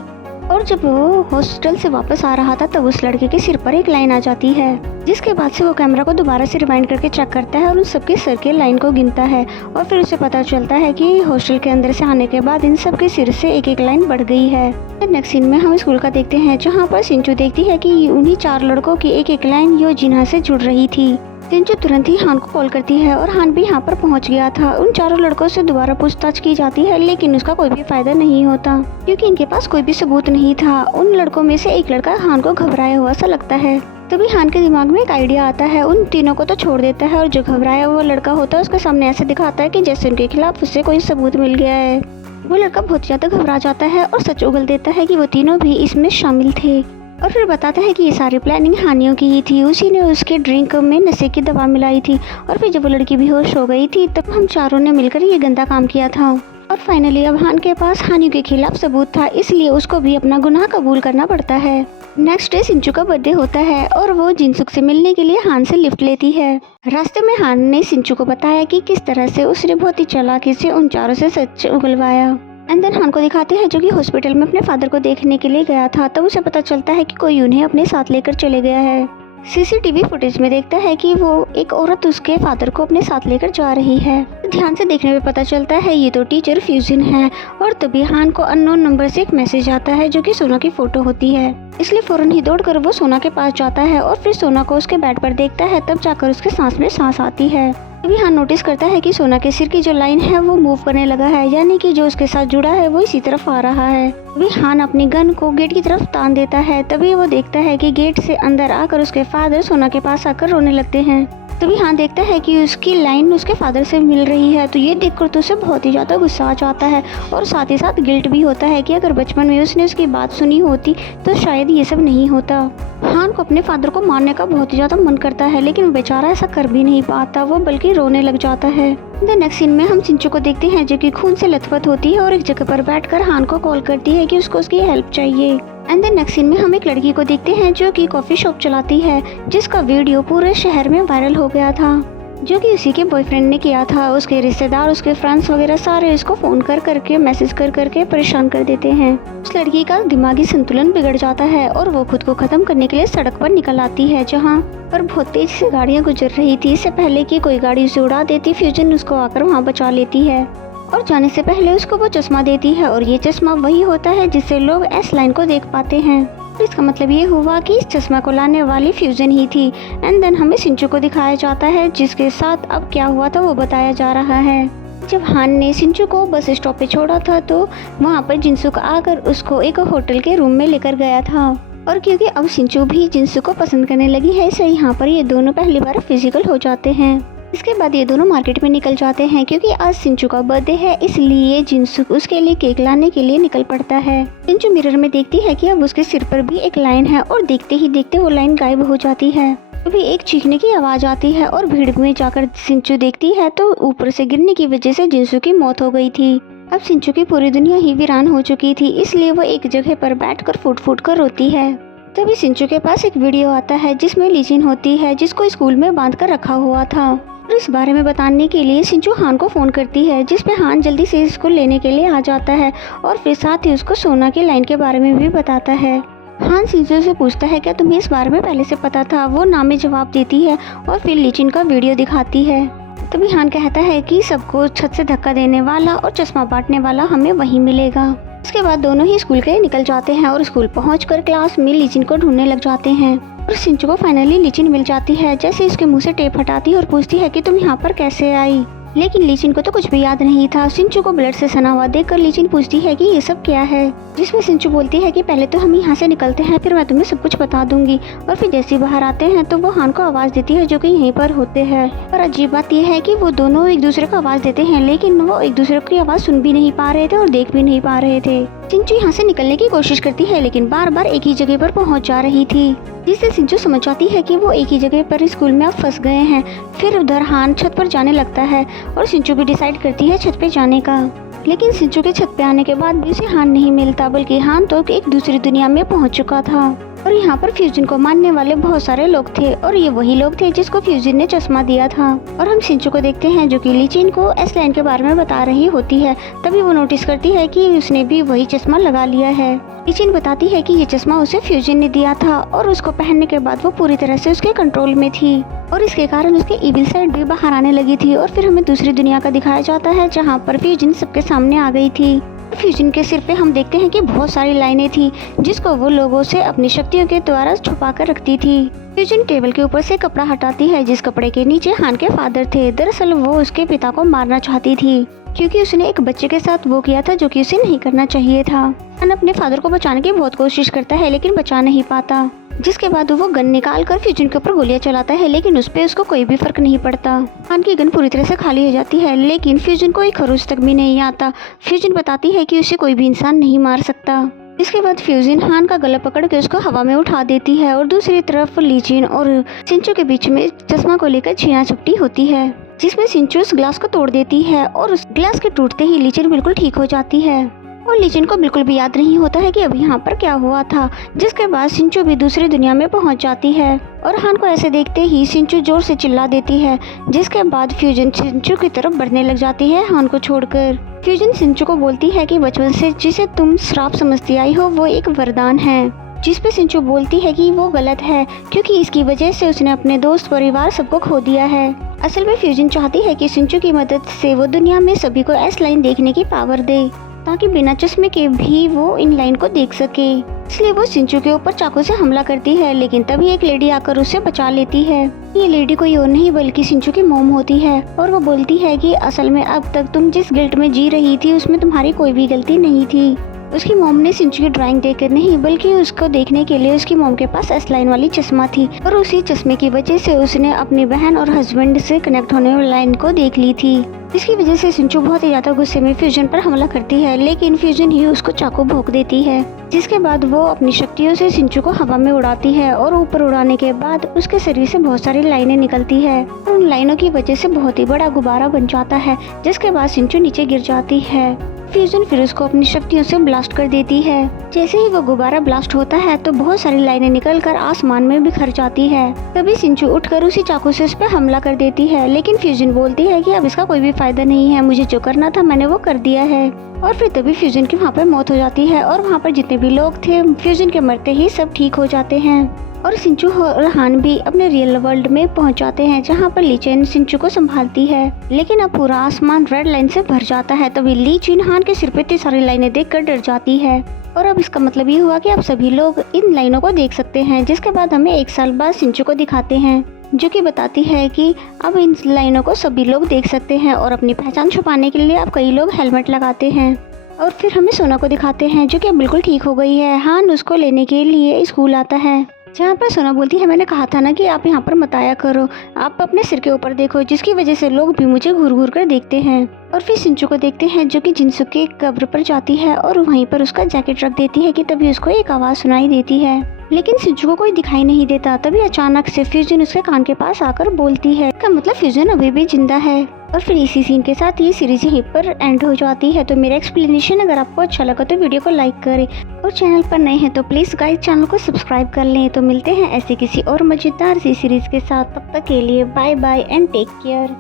और जब वो हॉस्टल से वापस आ रहा था तब उस लड़के के सिर पर एक लाइन आ जाती है। जिसके बाद से वो कैमरा को दोबारा से रिवाइंड करके चेक करता है और उन सबके सिर के लाइन को गिनता है और फिर उसे पता चलता है कि हॉस्टल के अंदर से आने के बाद इन सबके सिर से एक एक लाइन बढ़ गई है। नेक्स्ट सीन में हम स्कूल का देखते हैं, जहाँ पर सिंचू देखती है कि उन्हीं 4 लड़कों की एक एक लाइन यो जिन्हा से जुड़ रही थी। सिंचू तुरंत ही हान को कॉल करती है और हान भी यहाँ पर पहुँच गया था। उन 4 लड़कों से दोबारा पूछताछ की जाती है, लेकिन उसका कोई भी फायदा नहीं होता क्योंकि इनके पास कोई भी सबूत नहीं था। उन लड़कों में से एक लड़का हान को घबराया हुआ सा लगता है। तभी हान के दिमाग में एक आइडिया आता है, उन तीनों को तो छोड़ देता है और जो घबराया हुआ लड़का होता है उसके सामने ऐसे दिखाता है कि जैसे उनके खिलाफ उससे कोई सबूत मिल गया है। वो लड़का बहुत ज्यादा घबरा जाता है और सच उगल देता है कि वो तीनों भी इसमें शामिल थे और फिर बताता है कि ये सारी प्लानिंग हानियों की ही थी। उसी ने उसके ड्रिंक में नशे की दवा मिलाई थी और फिर जब वो लड़की बेहोश हो गई थी तब हम चारों ने मिलकर ये गंदा काम किया था। और फाइनली अब हान के पास हानियों के खिलाफ सबूत था, इसलिए उसको भी अपना गुनाह कबूल करना पड़ता है। नेक्स्ट डे सिंचू का बर्थडे होता है और वो जिनसुक से मिलने के लिए हान से लिफ्ट लेती है। रास्ते में हान ने सिंचू को बताया कि किस तरह से उसने बहुत ही चालाकी से उन चारों से सच उगलवाया। एंड देन हान को दिखाते हैं जो कि हॉस्पिटल में अपने फादर को देखने के लिए गया था, तब उसे पता चलता है कि कोई उन्हें अपने साथ लेकर चले गया है। सीसीटीवी फुटेज में देखता है कि वो एक औरत उसके फादर को अपने साथ लेकर जा रही है। ध्यान से देखने में पता चलता है ये तो टीचर फ्यूजन है। और तभी हान को अननोन नंबर से एक मैसेज आता है जो कि सोना की फोटो होती है, इसलिए फौरन ही दौड़कर वो सोना के पास जाता है और फिर सोना को उसके बेड पर देखता है। तब जाकर उसके सांस में सांस आती है। तभी हान नोटिस करता है कि सोना के सिर की जो लाइन है वो मूव करने लगा है, यानी कि जो उसके साथ जुड़ा है वो इसी तरफ आ रहा है। तभी हान अपनी गन को गेट की तरफ तान देता है। तभी वो देखता है कि गेट से अंदर आकर उसके फादर सोना के पास आकर रोने लगते हैं। तभी हान देखता है कि उसकी लाइन उसके फादर से मिल रही है, तो ये देखकर तो उसे बहुत ही ज्यादा गुस्सा आ जाता है और साथ ही साथ गिल्ट भी होता है कि अगर बचपन में उसने उसकी बात सुनी होती तो शायद ये सब नहीं होता। हान को अपने फादर को मारने का बहुत ही ज्यादा मन करता है, लेकिन वो बेचारा ऐसा कर भी नहीं पाता, वो बल्कि रोने लग जाता है। द नेक्स्ट सीन में हम सिंचू को देखते हैं जो कि खून से लथपथ होती है और एक जगह पर बैठकर हान को कॉल करती है कि उसको उसकी हेल्प चाहिए। एंड द नेक्स्ट सीन में हम एक लड़की को देखते हैं जो कि कॉफी शॉप चलाती है, जिसका वीडियो पूरे शहर में वायरल हो गया था, जो कि उसी के बॉयफ्रेंड ने किया था। उसके रिश्तेदार, उसके फ्रेंड्स वगैरह सारे इसको फोन कर करके मैसेज कर करके परेशान कर देते हैं। उस लड़की का दिमागी संतुलन बिगड़ जाता है और वो खुद को खत्म करने के लिए सड़क पर निकल आती है, जहाँ पर बहुत तेज से गाड़ियाँ गुजर रही थी। इससे पहले कि कोई गाड़ी उसे उड़ा देती, फ्यूजन उसको आकर वहाँ बचा लेती है और जाने से पहले उसको वो चश्मा देती है और ये चश्मा वही होता है जिससे लोग एस लाइन को देख पाते हैं। इसका मतलब ये हुआ कि इस चश्मा को लाने वाली फ्यूजन ही थी। एंड देन हमें सिंचू को दिखाया जाता है, जिसके साथ अब क्या हुआ था वो बताया जा रहा है। जब हान ने सिंचू को बस स्टॉप पे छोड़ा था तो वहाँ पर जिनसुक आकर उसको एक होटल के रूम में लेकर गया था। और क्योंकि अब सिंचू भी जिनसू को पसंद करने लगी है, इसलिए यहाँ पर ये दोनों पहली बार फिजिकल हो जाते हैं। इसके बाद ये दोनों मार्केट में निकल जाते हैं क्योंकि आज सिंचू का बर्थडे है, इसलिए जिनसू उसके लिए केक लाने के लिए निकल पड़ता है। सिंचू मिरर में देखती है कि अब उसके सिर पर भी एक लाइन है और देखते ही देखते वो लाइन गायब हो जाती है। तभी एक चीखने की आवाज आती है और भीड़ में जाकर सिंचू देखती है तो ऊपर से गिरने की वजह से जिनसू की मौत हो गई थी। अब सिंचू की पूरी दुनिया ही वीरान हो चुकी थी, इसलिए वो एक जगह पर बैठकर फूट फूट कर रोती है। तभी सिंचू के पास एक वीडियो आता है जिसमें लीचिन होती है जिसको स्कूल में बांध कर रखा हुआ था। और इस बारे में बताने के लिए सिंचू हान को फोन करती है, जिसपे हान जल्दी से इसको लेने के लिए आ जाता है और फिर साथ ही उसको सोना की लाइन के बारे में भी बताता है। हान सिंचू से पूछता है क्या तुम्हें इस बारे में पहले से पता था। वो ना में जवाब देती है और फिर लीचिन का वीडियो दिखाती है। तभी हान कहता है कि सबको छत से धक्का देने वाला और चश्मा बांटने वाला हमें वहीं मिलेगा। इसके बाद दोनों ही स्कूल के लिए निकल जाते हैं और स्कूल पहुंचकर क्लास में लीचिन को ढूंढने लग जाते हैं। और सिंचू को फाइनली लीचिन मिल जाती है। जैसे इसके मुंह से टेप हटाती है और पूछती है कि तुम यहाँ पर कैसे आई। लेकिन लीचिन को तो कुछ भी याद नहीं था। सिंचू को ब्लड से सना हुआ देखकर लीचिन पूछती है कि ये सब क्या है, जिसमें सिंचू बोलती है कि पहले तो हम यहाँ से निकलते हैं, फिर मैं तुम्हें सब कुछ बता दूंगी। और फिर जैसे ही बाहर आते हैं तो वो हान को आवाज देती है जो कि यहीं पर होते हैं। और अजीब बात यह है कि वो दोनों एक दूसरे को आवाज देते हैं, लेकिन वो एक दूसरे की आवाज सुन भी नहीं पा रहे थे और देख भी नहीं पा रहे थे। सिंचू यहाँ से निकलने की कोशिश करती है, लेकिन बार बार एक ही जगह पर पहुँच जा रही थी, जिससे सिंचू समझ जाती है कि वो एक ही जगह पर स्कूल में अब फंस गए हैं। फिर उधर हान छत पर जाने लगता है और सिंचू भी डिसाइड करती है छत पे जाने का। लेकिन सिंचू के छत पे आने के बाद भी उसे हान नहीं मिलता, बल्कि हान तो एक दूसरी दुनिया में पहुंच चुका था। और यहाँ पर फ्यूजन को मानने वाले बहुत सारे लोग थे और ये वही लोग थे जिसको फ्यूजन ने चश्मा दिया था। और हम सिंचू को देखते हैं जो कि लीचिन को एस लाइन के बारे में बता रही होती है। तभी वो नोटिस करती है कि उसने भी वही चश्मा लगा लिया है। लीचिन बताती है कि ये चश्मा उसे फ्यूजन ने दिया था और उसको पहनने के बाद वो पूरी तरह से उसके कंट्रोल में थी और इसके कारण उसके इविल साइड भी बाहर आने लगी थी। और फिर हमें दूसरी दुनिया का दिखाया जाता है जहाँ पर फ्यूजन सबके सामने आ गई थी। फ्यूजन के सिर पे हम देखते हैं कि बहुत सारी लाइनें थी जिसको वो लोगों से अपनी शक्तियों के द्वारा छुपा कर रखती थी। फ्यूजन टेबल के ऊपर से कपड़ा हटाती है जिस कपड़े के नीचे हान के फादर थे। दरअसल वो उसके पिता को मारना चाहती थी क्योंकि उसने एक बच्चे के साथ वो किया था जो कि उसे नहीं करना चाहिए था। हान अपने फादर को बचाने की बहुत कोशिश करता है लेकिन बचा नहीं पाता, जिसके बाद वो गन निकाल कर फ्यूजन के ऊपर गोलियां चलाता है, लेकिन उस पे उसको कोई भी फर्क नहीं पड़ता। हान की गन पूरी तरह से खाली हो जाती है, लेकिन फ्यूजन को एक खरोच तक भी नहीं आता। फ्यूजन बताती है कि उसे कोई भी इंसान नहीं मार सकता। इसके बाद फ्यूजन हान का गला पकड़ के उसको हवा में उठा देती है और दूसरी तरफ लीचिन और सिंचू के बीच में चश्मा को लेकर छीना झपटी होती है, जिसमें सिंचू उस ग्लास को तोड़ देती है और उस ग्लास के टूटते ही लीचिन बिल्कुल ठीक हो जाती है। और लीचिन को बिल्कुल भी याद नहीं होता है कि अभी यहाँ पर क्या हुआ था। जिसके बाद सिंचू भी दूसरी दुनिया में पहुँच जाती है और हान को ऐसे देखते ही सिंचू जोर से चिल्ला देती है, जिसके बाद फ्यूजन सिंचू की तरफ बढ़ने लग जाती है हान को छोड़कर। फ्यूजन सिंचू को बोलती है कि बचपन से जिसे तुम श्राप समझती आई हो वो एक वरदान है, जिस पे सिंचू बोलती है कि वो गलत है क्योंकि इसकी वजह से उसने अपने दोस्त परिवार सबको खो दिया है। असल में फ्यूजन चाहती है कि सिंचू की मदद से वो दुनिया में सभी को एस लाइन देखने की पावर दे, ताकि बिना चश्मे के भी वो इन लाइन को देख सके। इसलिए वो सिंचू के ऊपर चाकू से हमला करती है, लेकिन तभी एक लेडी आकर उसे बचा लेती है। ये लेडी कोई और नहीं बल्कि सिंचू की मॉम होती है और वो बोलती है कि असल में अब तक तुम जिस गिल्ट में जी रही थी उसमें तुम्हारी कोई भी गलती नहीं थी। उसकी मॉम ने सिंचू की ड्राइंग देखकर नहीं बल्कि उसको देखने के लिए उसकी मॉम के पास एस लाइन वाली चश्मा थी और उसी चश्मे की वजह से उसने अपनी बहन और हस्बैंड से कनेक्ट होने वाली लाइन को देख ली थी। इसकी वजह से सिंचू बहुत ही ज्यादा गुस्से में फ्यूजन पर हमला करती है, लेकिन फ्यूजन ही उसको चाकू भोंक देती है। जिसके बाद वो अपनी शक्तियों से सिंचू को हवा में उड़ाती है और ऊपर उड़ाने के बाद उसके शरीर से बहुत सारी लाइनें निकलती है और उन लाइनों की वजह से बहुत ही बड़ा गुब्बारा बन जाता है, जिसके बाद सिंचू नीचे गिर जाती है। फ्यूजन फिर उसको अपनी शक्तियों से ब्लास्ट कर देती है। जैसे ही वो गुब्बारा ब्लास्ट होता है तो बहुत सारी लाइनें निकलकर आसमान में बिखर जाती है। तभी सिंचू उठकर उसी चाकू से उस पर हमला कर देती है, लेकिन फ्यूजन बोलती है कि अब इसका कोई भी फायदा नहीं है, मुझे जो करना था मैंने वो कर दिया है। और फिर तभी फ्यूजन की वहाँ पर मौत हो जाती है और वहाँ पर जितने भी लोग थे फ्यूजन के मरते ही सब ठीक हो जाते हैं और सिंचू और हान भी अपने रियल वर्ल्ड में पहुंच जाते हैं, जहां पर लीचिन सिंचू को संभालती है। लेकिन अब पूरा आसमान रेड लाइन से भर जाता है। तभी लीचिन हान के सिर पे इतनी सारी लाइनें देखकर डर जाती है और अब इसका मतलब ये हुआ कि अब सभी लोग इन लाइनों को देख सकते हैं। जिसके बाद हमें 1 साल बाद सिंचू को दिखाते हैं, जो कि बताती है कि अब इन लाइनों को सभी लोग देख सकते हैं और अपनी पहचान छुपाने के लिए अब कई लोग हेलमेट लगाते हैं। और फिर हमें सोना को दिखाते हैं जो कि अब बिल्कुल ठीक हो गई है। हान उसको लेने के लिए स्कूल आता है, जहाँ पर सोना बोलती है मैंने कहा था ना कि आप यहाँ पर मत आया करो, आप अपने सिर के ऊपर देखो, जिसकी वजह से लोग भी मुझे घूर घूर कर देखते हैं। और फिर सिंचू को देखते हैं जो कि जिनसू के कब्र पर जाती है और वहीं पर उसका जैकेट रख देती है कि तभी उसको एक आवाज़ सुनाई देती है, लेकिन सिंचू को कोई दिखाई नहीं देता। तभी अचानक से फ्यूजन उसके कान के पास आकर बोलती है, इसका मतलब फ्यूजन अभी भी जिंदा है। और फिर इसी सीन के साथ ये सीरीज यहीं पर एंड हो जाती है। तो मेरा एक्सप्लेनेशन अगर आपको अच्छा लगा तो वीडियो को लाइक करें और चैनल पर नए हैं तो प्लीज़ गाइस चैनल को सब्सक्राइब कर लें। तो मिलते हैं ऐसे किसी और मजेदार सी सीरीज के साथ, तब तक के लिए bye bye and take care.